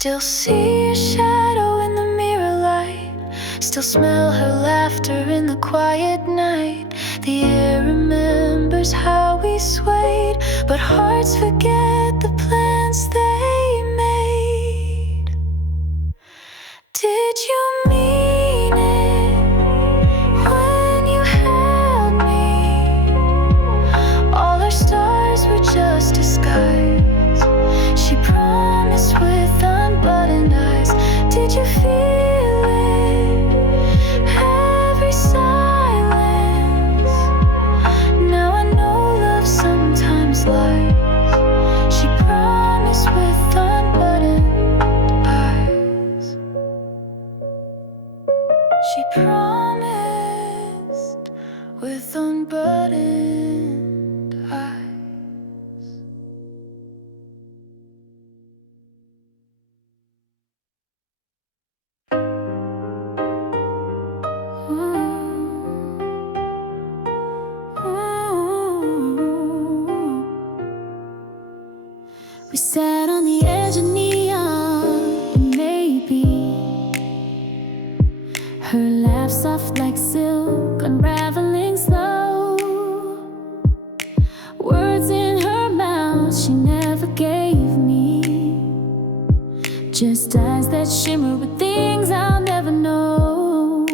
Still see your shadow in the mirror light, still smell her laughter in the quiet night. The air remembers how we swayed, but hearts forget the plans they made. Did you mean it when you held me? All our stars were just disguise. She promised with unbuttoned eyes. Did you feel it? Every silence. Now I know love sometimes lies. She promised with unbuttoned eyes. She promised with unbuttoned eyes. We sat on the edge of neon, and maybe her laugh soft like silk, unraveling slow. Words in her mouth she never gave me, just eyes that shimmer with things I'll never know.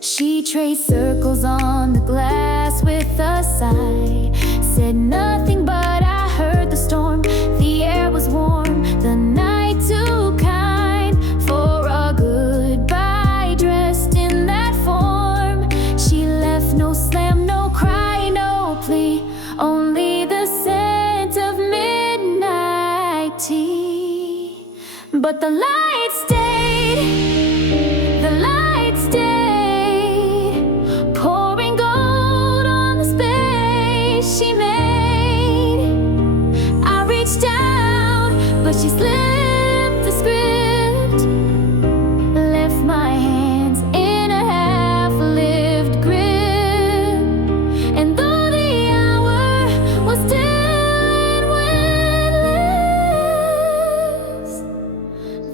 She traced circles on the glass with a sigh, said nothing but I heard the storm. The air was warm, the night too kind for a goodbye dressed in that form. She left no slam, no cry, no plea, only the scent of midnight tea. But the light stayed, the light stayed, pouring gold on the space she made. I reached out, but she slipped the script, left my hands in a half-lived grip. And though the hour was still and windless,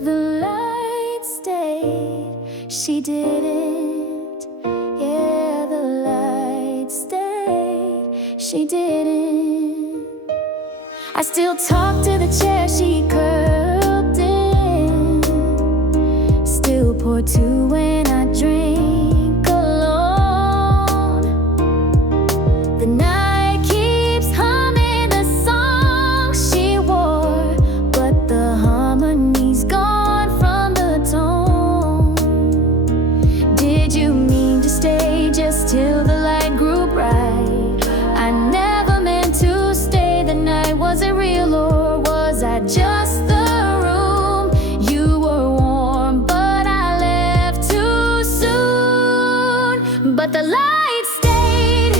the light stayed. She didn't. Yeah, the light stayed. She didn't. I still talk to the chair she curled in, still pour two when I drink alone. The night keeps humming the song she wore, but the harmony's gone from the tone. Did you mean to stay just till the light grew bright? I never meant to stay the night. Was it real or was I just the room? You were warm, but I left too soon. But the light stayed,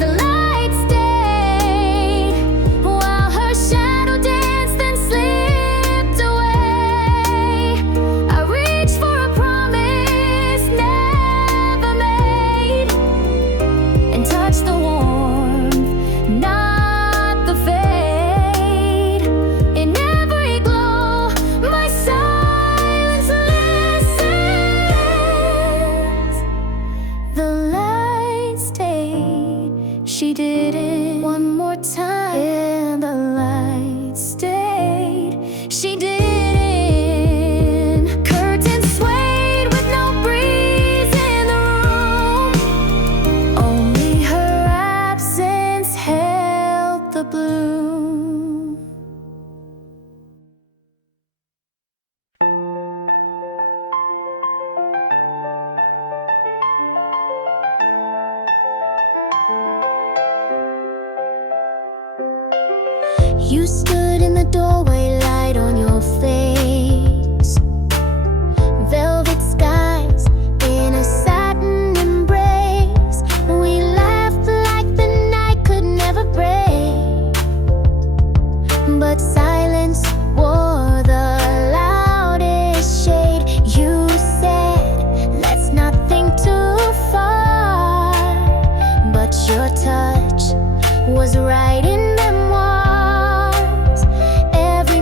the light stayed, while her shadow danced and slipped away. I reached for a promise never made, and touched the warmth, not the fade. In every glow, my silence listens. The light stayed. She did it one more time, and the light stayed. She didn't. Curtains swayed with no breeze in the room, only her absence held the bloom. You stood in the doorway, light on your face, velvet skies in a satin embrace. We laughed like the night could never break, but silence wore the loudest shade. You said, let's not think too far, but your touch was right in memoirs. Every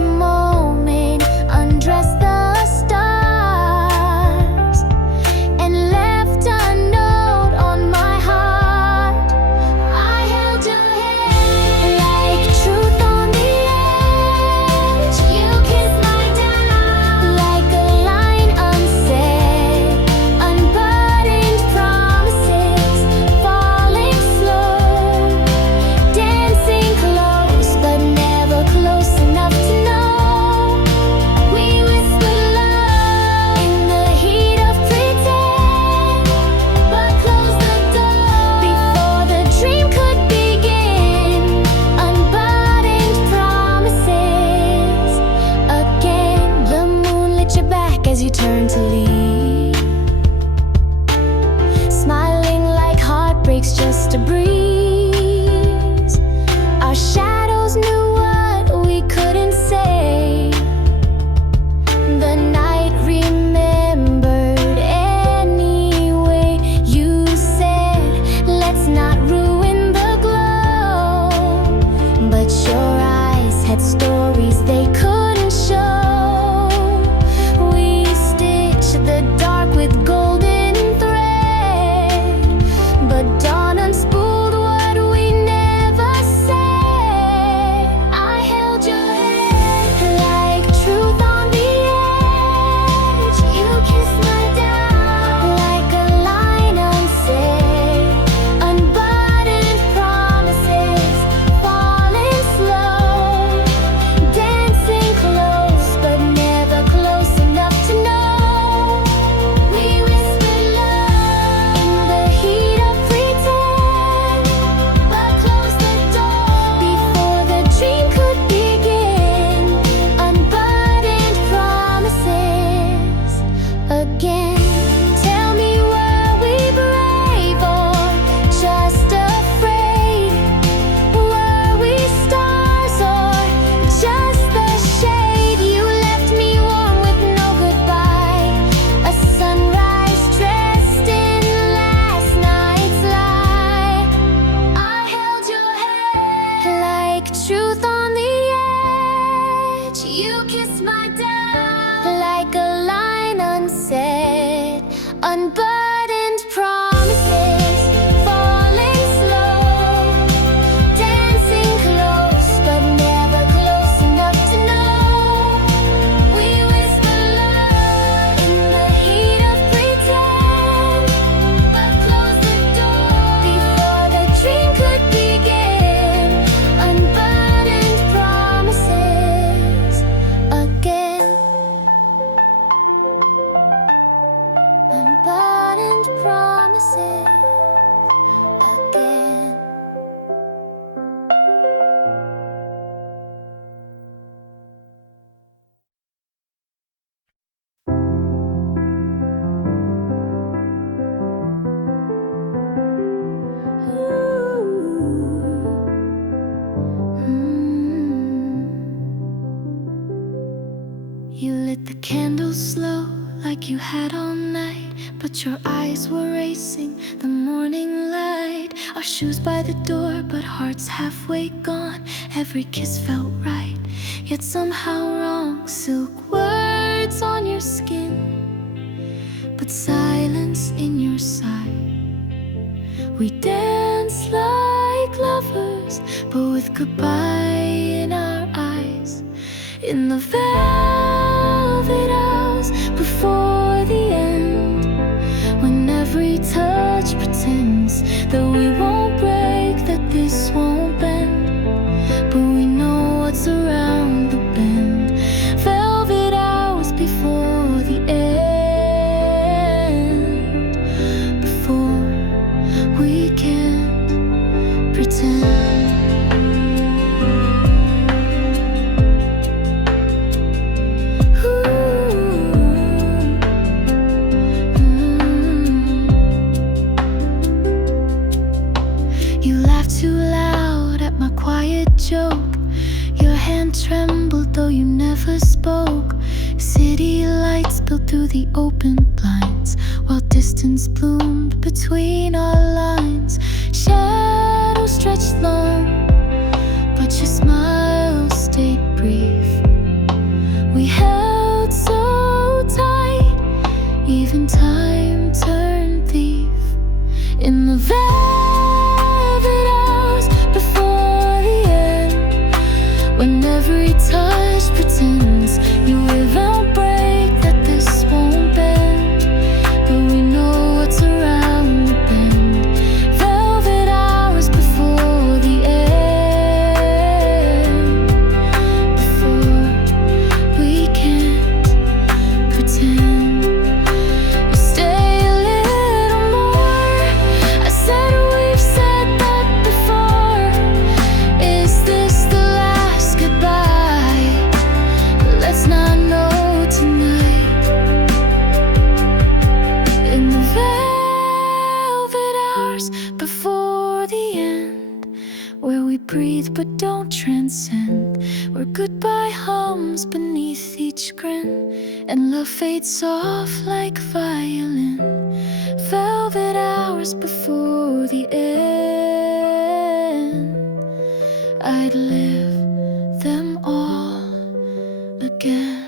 as you turn to leave, smiling like heartbreak's just a breeze. Our shadows knew what we couldn't say. The night remembered anyway. You said, let's not ruin the glow, but your eyes had stories they couldn't show. We stitched the dark with golden thread, but dawn unspooled what we never said. I held your hand like truth on the edge. You kissed my down like a line unsaid. Unbuttoned promises, falling slow, dancing close but never close enough to know. We whispered love in the heat of pretend, but closed the door before the dream could begin. Unbuttoned promises again. Tell me, were we brave or just afraid? Were we stars or just the shade? You left me warm with no goodbye, a sunrise dressed in last night's lie. I held your hand like truth on the edge. You kissed my down like a line unsaid. Unbuttoned promises, falling slow, dancing close but never close enough to know. We whispered love in the heat of pretend, but closed the door before the dream could begin. Unbuttoned promises again. Unbuttoned promises again. You lit the candles slow like you had all night, but your eyes were racing the morning light. Our shoes by the door, but hearts halfway gone. Every kiss felt right, yet somehow wrong. Silk words on your skin, but silence in your sight. We danced like lovers, but with goodbye in our eyes. In the velvet house before the end, when every touch pretends that we won't break, that this won't bend, but we know what's around the bend. Velvet hours before the end, before we can't pretend. Too loud at my quiet joke. Your hand trembled though you never spoke. City lights spilled through the open blinds, while distance bloomed between our lines. Shadows stretched long, but your smile stayed brief. We held so tight, even time turned thief. In the when every touch pretends you won't break, that this won't bend, but we know what's around the bend. Velvet hours before the end, before we can and love fades off like violin. Velvet hours before the end. I'd live them all again.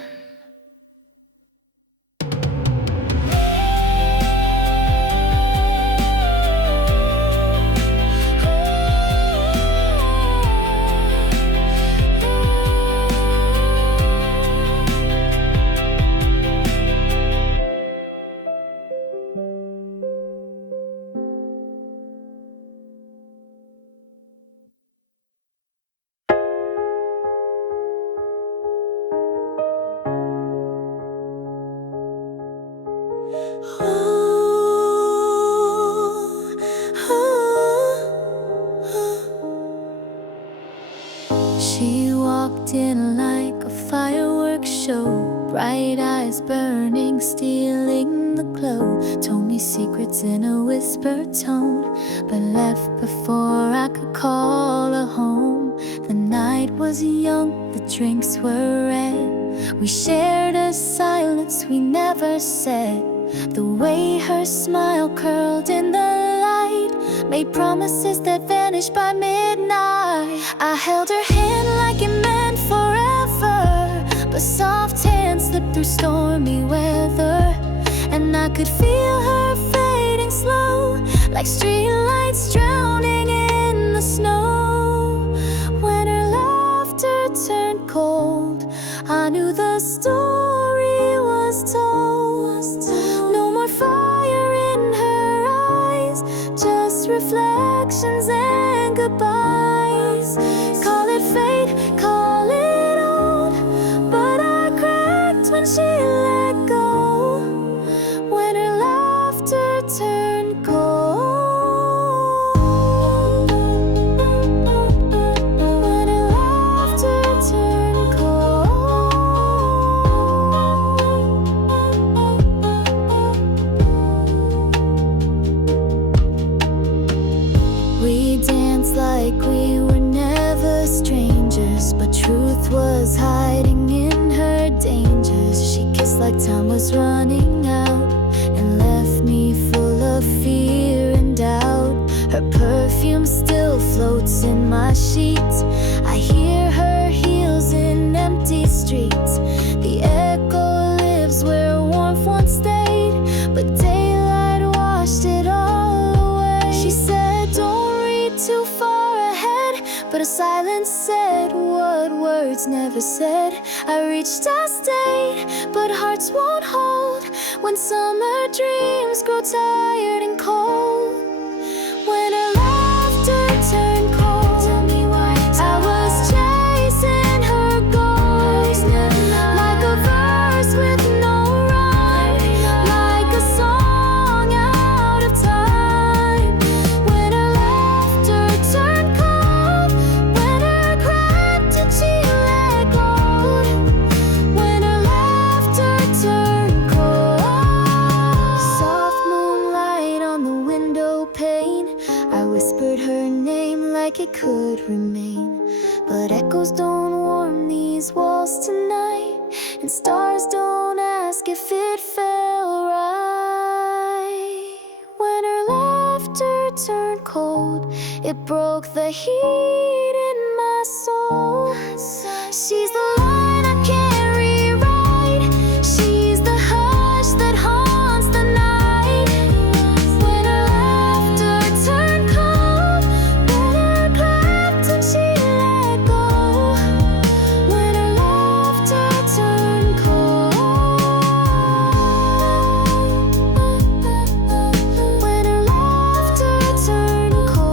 She walked in like a fireworks show, bright eyes burning, stealing the glow. Told me secrets in a whispered tone, but left before I could call her home. The night was young, the drinks were red. We shared a silence we never said. The way her smile curled in the light made promises that vanished by midnight. I held her hand like it meant forever, but soft hands slipped through stormy weather, and I could feel her fading slow, like streetlights drowning in the snow. When her laughter turned cold, I knew the story was told. No more fire in her eyes, just reflections and goodbyes. Call it fate, call it old, but I cracked when she let go. When her laughter turned cold. When her laughter turned cold. We danced like we were never strangers, but truth was hiding in her dangers. She kissed like time was running out and left me full of fear and doubt. Her perfume still floats in my sheets. I hear her heels in empty streets. The echo lives where warmth once stayed, but daylight washed it all away. She said, don't read too far ahead, but a silence said what words never said. I reached, I stayed, but hearts won't hold when summer dreams grow tired and cold. When her laughter turned cold, tell me why I was chasing her ghost, like a verse with no rhyme, like a song out of time. When her laughter turned cold, when her cracked and she let go. When her laughter turned cold. Soft moonlight on the window pane, I whispered her name like it could remain, but echoes don't warm these walls tonight, and stars don't ask if it felt right. When her laughter turned cold, it broke the heat in my soul. She's the line I can't rewrite. She's the hush that haunts the night. When her laughter turned cold, when her clapped and she let go. When her laughter turned cold. When her laughter turned cold.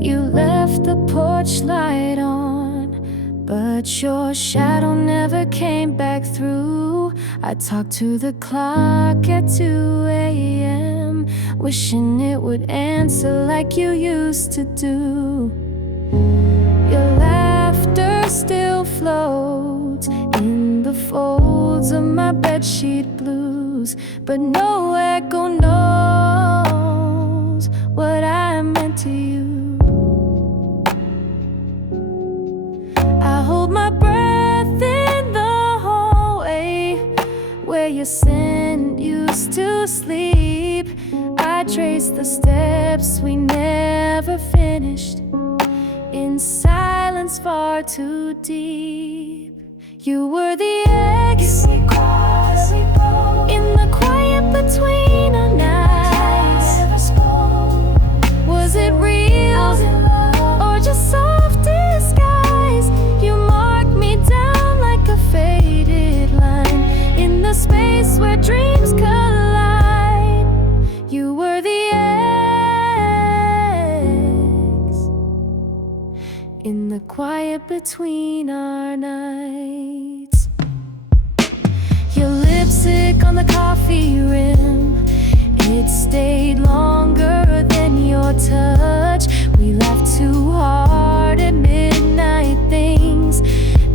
You left the porch light on, but your shadow never came came back through. I talked to the clock at 2 a.m., wishing it would answer like you used to do. Your laughter still floats in the folds of my bedsheet blues, but no echo knows what I meant to you. I hold my breath in the hallway where your scent used to sleep. I trace the steps we never finished in silence far too deep. You were the ex we crossed, we broke in the quiet between our nights. Never spoke. Was it real? Was it love? Or just soft disguise? You marked me down like a faded line in the space where dreams collide. You were the ex in the quiet between our nights. Your lipstick on the coffee rim, it stayed longer than your touch. We laughed too hard at midnight, things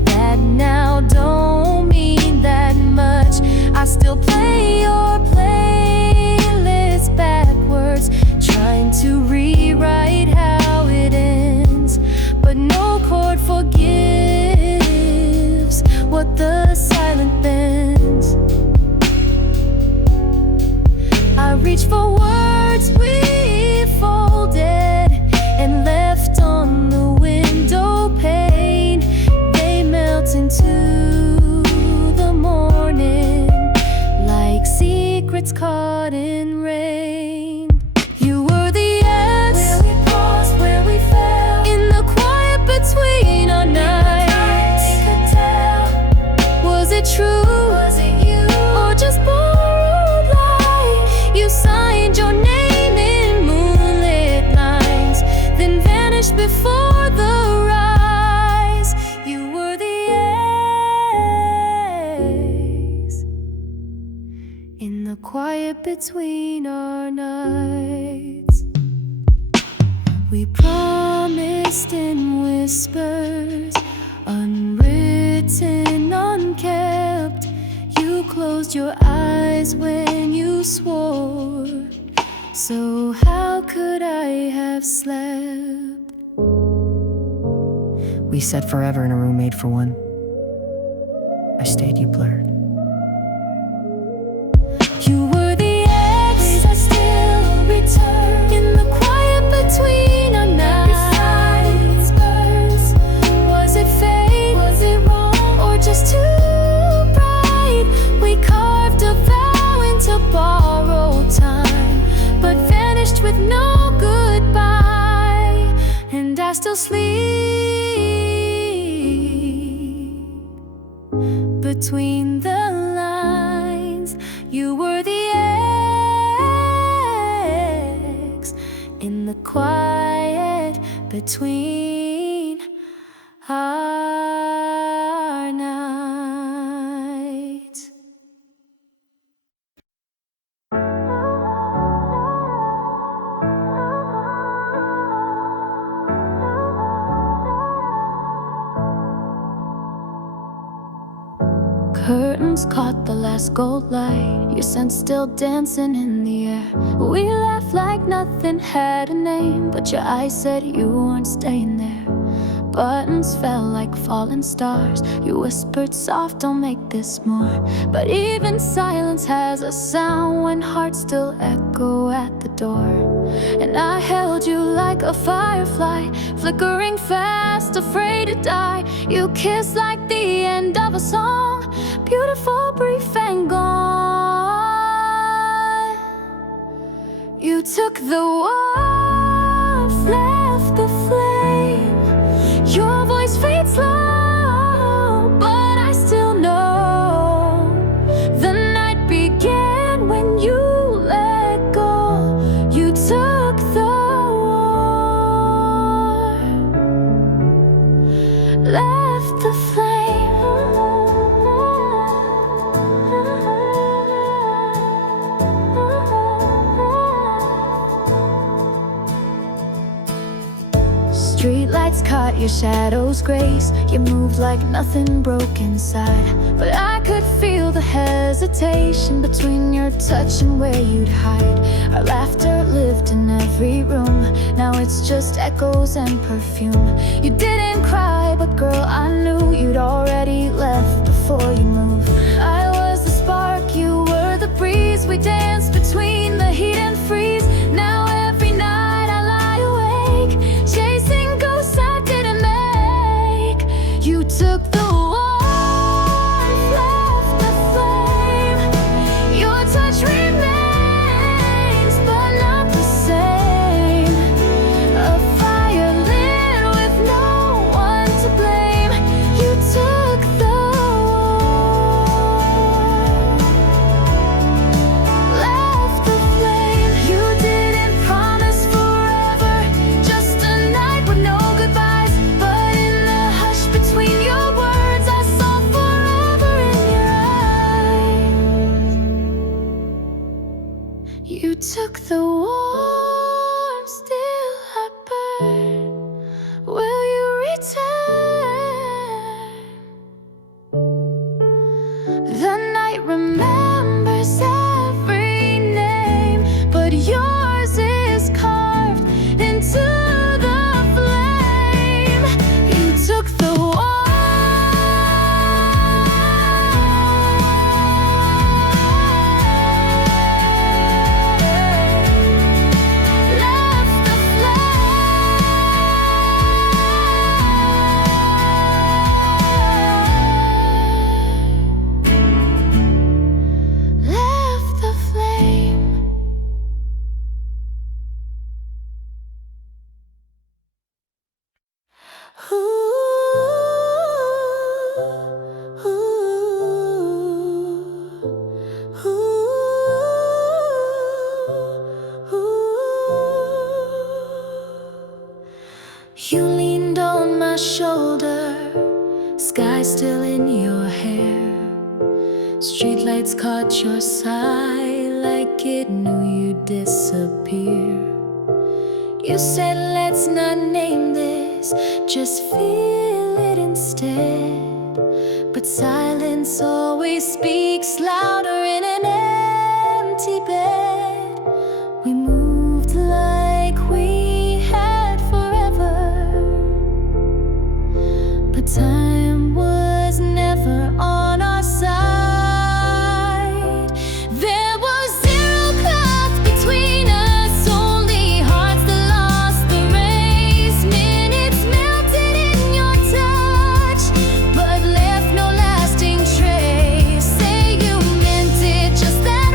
that now don't mean that much. I still play your playlist backwards, trying to rewrite how it ends, but no chord forgives what the silent bends. I reach for words we folded and left on the window pane. They melt into the morning like secrets caught in rain. You were the ex where we paused, where we fell in the quiet between our nights. We could tell, was it true? Was it you? Or just borrowed light? You signed your name in moonlit lines, then vanished before the rise. You were the ex in the quiet between our nights. We promised in whispers, unwritten, unkept. You closed your eyes when you swore, so how could I have slept? We said forever in a room made for one. I stayed, you blurred. You were the ex I still return in the quiet between our nights. Was it fate? Was it wrong? Or just too bright? We carved a vow into borrowed time, but vanished with no goodbye. And I still sleep between the lines. You were the ex in the quiet between our nights. Curtains caught the last gold light, your scent still dancing in the air. We laughed like nothing had a name, but your eyes said you weren't staying there. Buttons fell like falling stars, you whispered soft, don't make this more. But even silence has a sound when hearts still echo at the door. And I held you like a firefly, flickering fast, afraid to die. You kissed like the end of a song, beautiful, brief, and gone. You took the warmth, left the flame. Your voice fades slow, but I still know the night began when you let go. You took the war, left the flame. eyes caught your shadow's grace. You moved like nothing broke inside, but I could feel the hesitation between your touch and where you'd hide. Our laughter lived in every room. Now it's just echoes and perfume. You didn't cry, but girl, I knew you'd already left before you moved. I was the spark, you were the breeze. We danced between the heat and freeze. Now every night I lie awake, chasing ghosts I didn't make. You took the warmth, left the flame. Your touch remains, but not the same. A fire lit with no one to blame. You took the warmth, left the flame. You didn't promise forever, just a night with no goodbyes. But in the hush between your words, I saw forever in your eyes. You took the warmth, still I burn. Will you return? The night remembers every name, but yours is carved into the flame. You took the left the flame. You leaned on my shoulder, sky still in your hair. Streetlights caught your sigh like it knew you'd disappear. You said, let's not name this, just feel it instead. But silence always speaks louder in an empty bed. We moved like we had forever, but time was never on our side. There was zero clouds between us, only hearts that lost the race. Minutes melted in your touch, but left no lasting trace. Say you meant it just that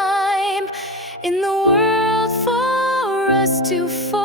time in the world for us to fall.